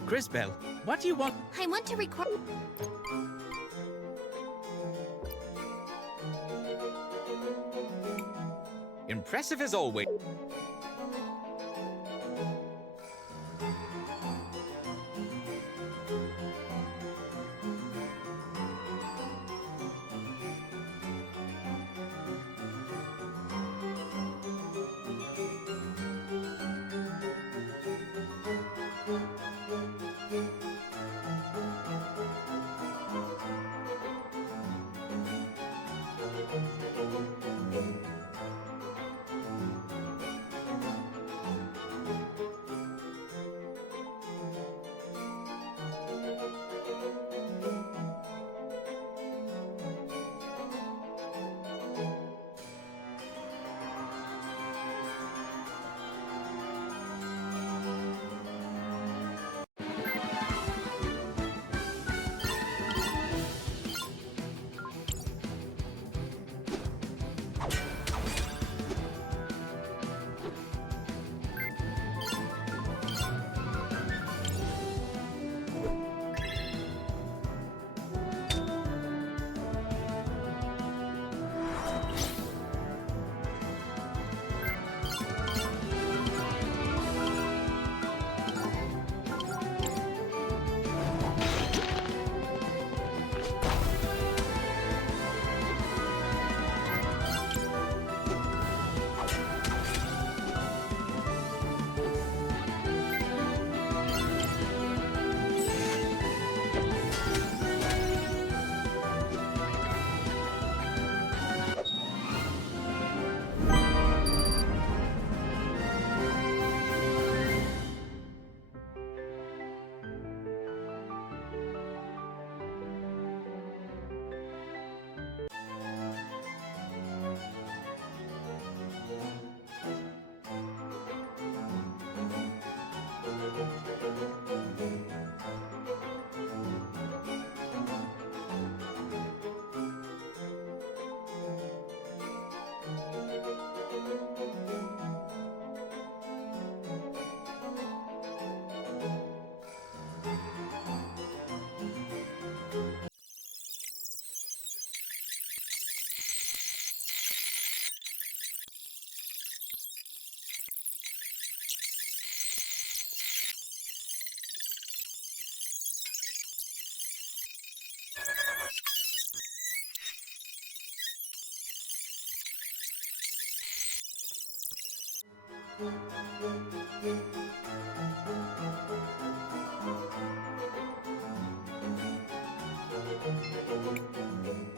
Crisbell, what do you want? I want to record. Impressive as always.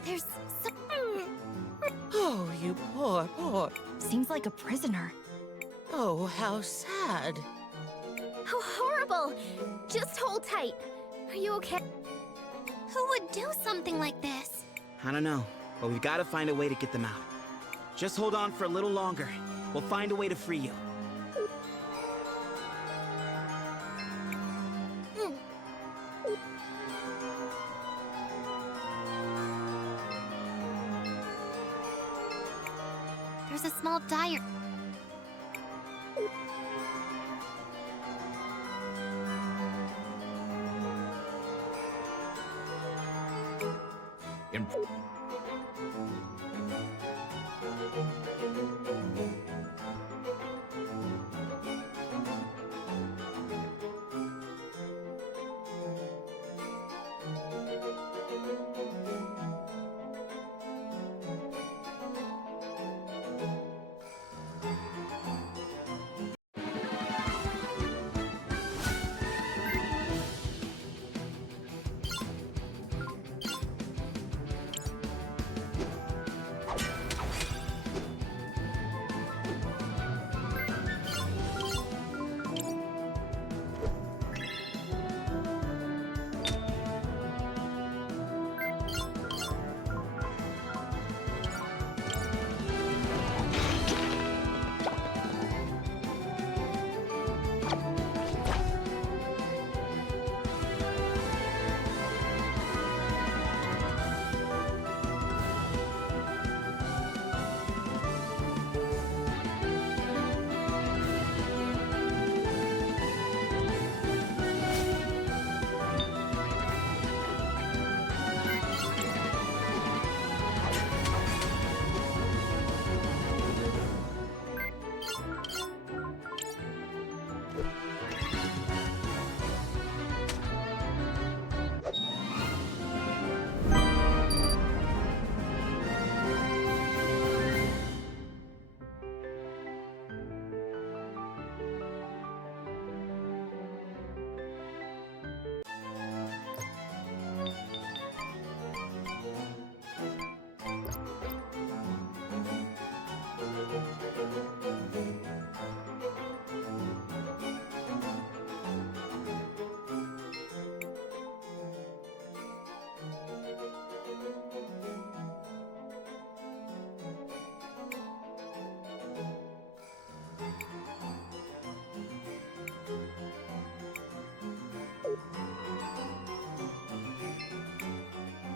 There's some... Oh, you poor. Seems like a prisoner. Oh, how sad. How horrible! Just hold tight. Are you okay? Who would do something like this? I don't know, but we've got to find a way to get them out. Just hold on for a little longer. We'll find a way to free you. There's a small diary.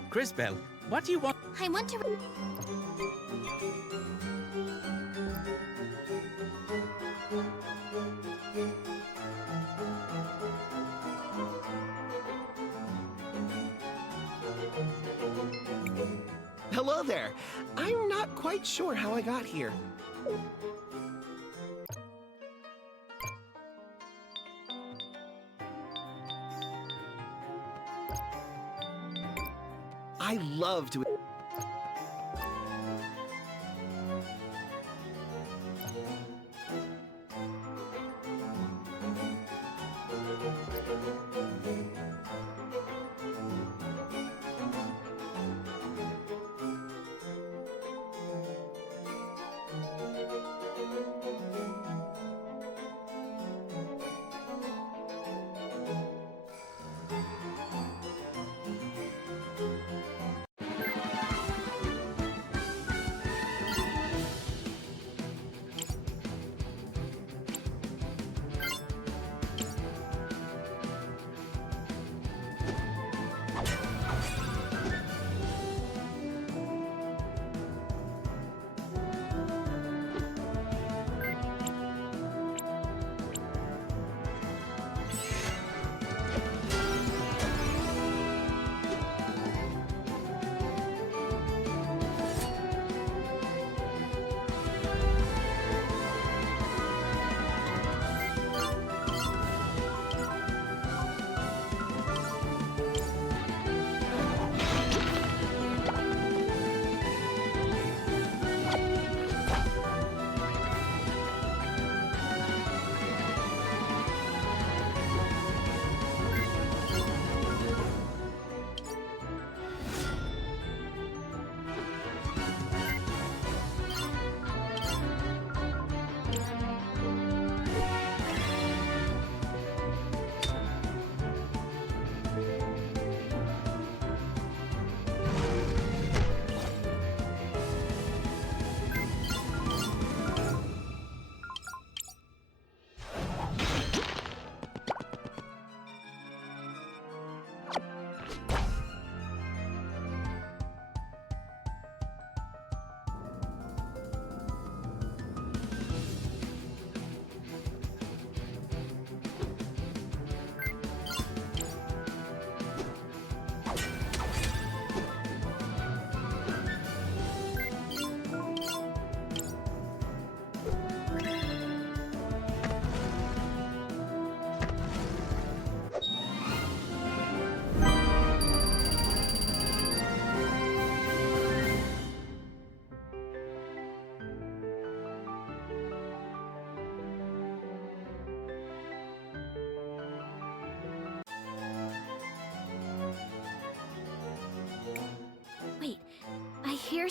Crisbell, what do you want? I want to... Hello there. I'm not quite sure how I got here. I love to...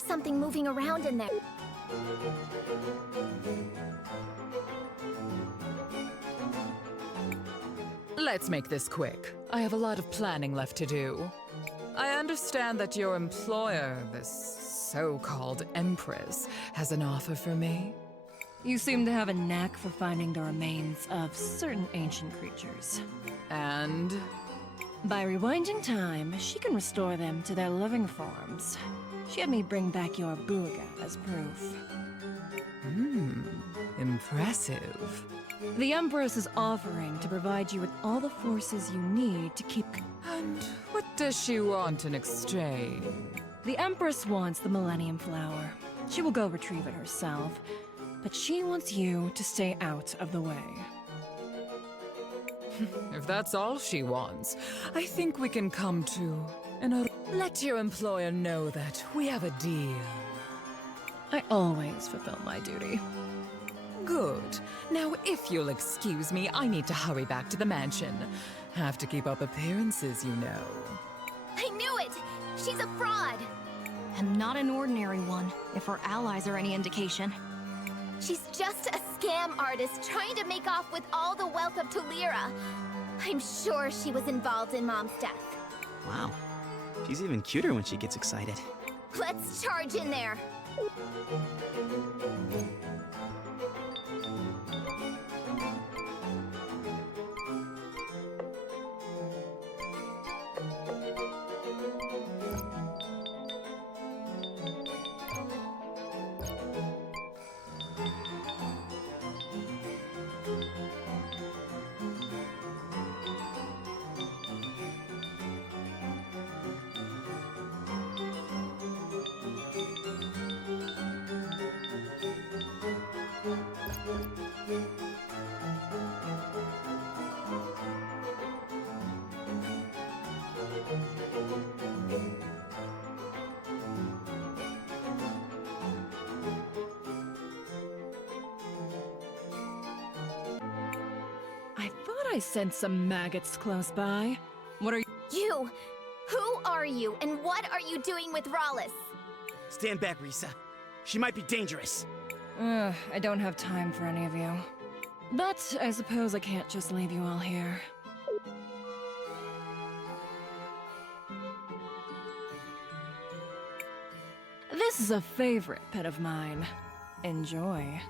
something moving around in there. Let's make this quick. I have a lot of planning left to do. I understand that your employer, this so-called Empress, has an offer for me. You seem to have a knack for finding the remains of certain ancient creatures. And? By rewinding time, she can restore them to their living forms. She had me bring back your Buga as proof. Impressive. The Empress is offering to provide you with all the forces you need to keep... And what does she want in exchange? The Empress wants the Millennium Flower. She will go retrieve it herself, but she wants you to stay out of the way. If that's all she wants, I think we can come to let your employer know that we have a deal. I always fulfill my duty. Good. Now, if you'll excuse me, I need to hurry back to the mansion. Have to keep up appearances, you know. I knew it! She's a fraud! And not an ordinary one, if her allies are any indication. She's just a scam artist trying to make off with all the wealth of Tulira. I'm sure she was involved in Mom's death. Wow. She's even cuter when she gets excited. Let's charge in there! I thought I sensed some maggots close by. What are you? You! Who are you, and what are you doing with Rawlis? Stand back, Risa. She might be dangerous. I don't have time for any of you. But I suppose I can't just leave you all here. This is a favorite pet of mine. Enjoy.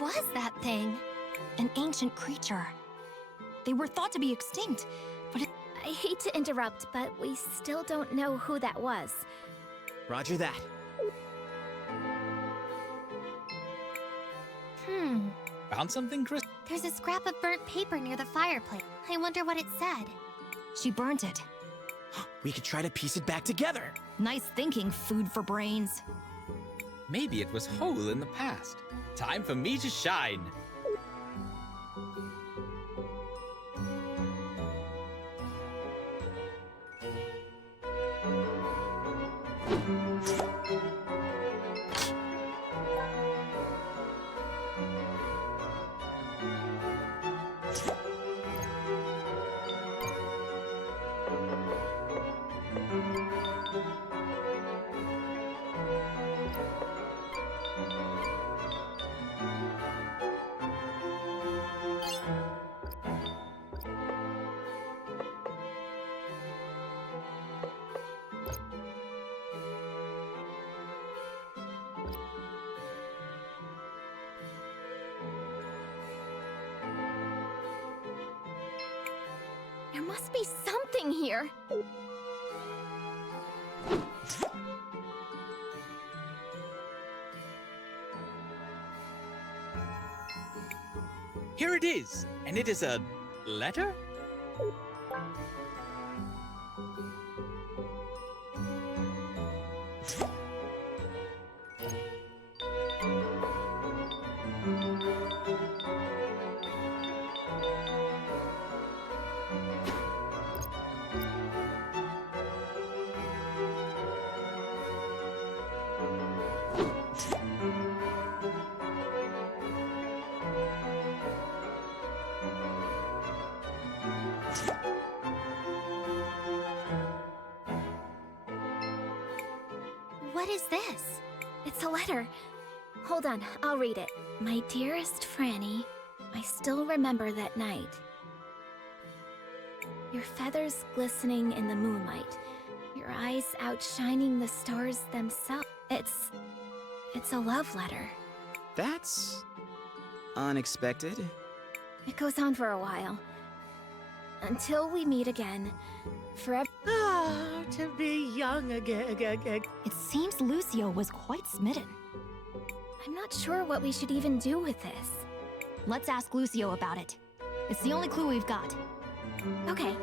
was that thing? An ancient creature. They were thought to be extinct, but I hate to interrupt, but we still don't know who that was. Roger that. Found something, Chris? There's a scrap of burnt paper near the fireplace. I wonder what it said. She burnt it. We could try to piece it back together. Nice thinking, food for brains. Maybe it was whole in the past. Time for me to shine. There must be something here. Here it is, and it is a letter? What is this? It's a letter. Hold on, I'll read it. My dearest Franny, I still remember that night. Your feathers glistening in the moonlight. Your eyes outshining the stars themselves. It's a love letter. That's unexpected. It goes on for a while. Until we meet again. Forever. Ah, to be young again. It seems Lucio was quite smitten. I'm not sure what we should even do with this. Let's ask Lucio about it. It's the only clue we've got. Okay.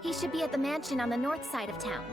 He should be at the mansion on the north side of town.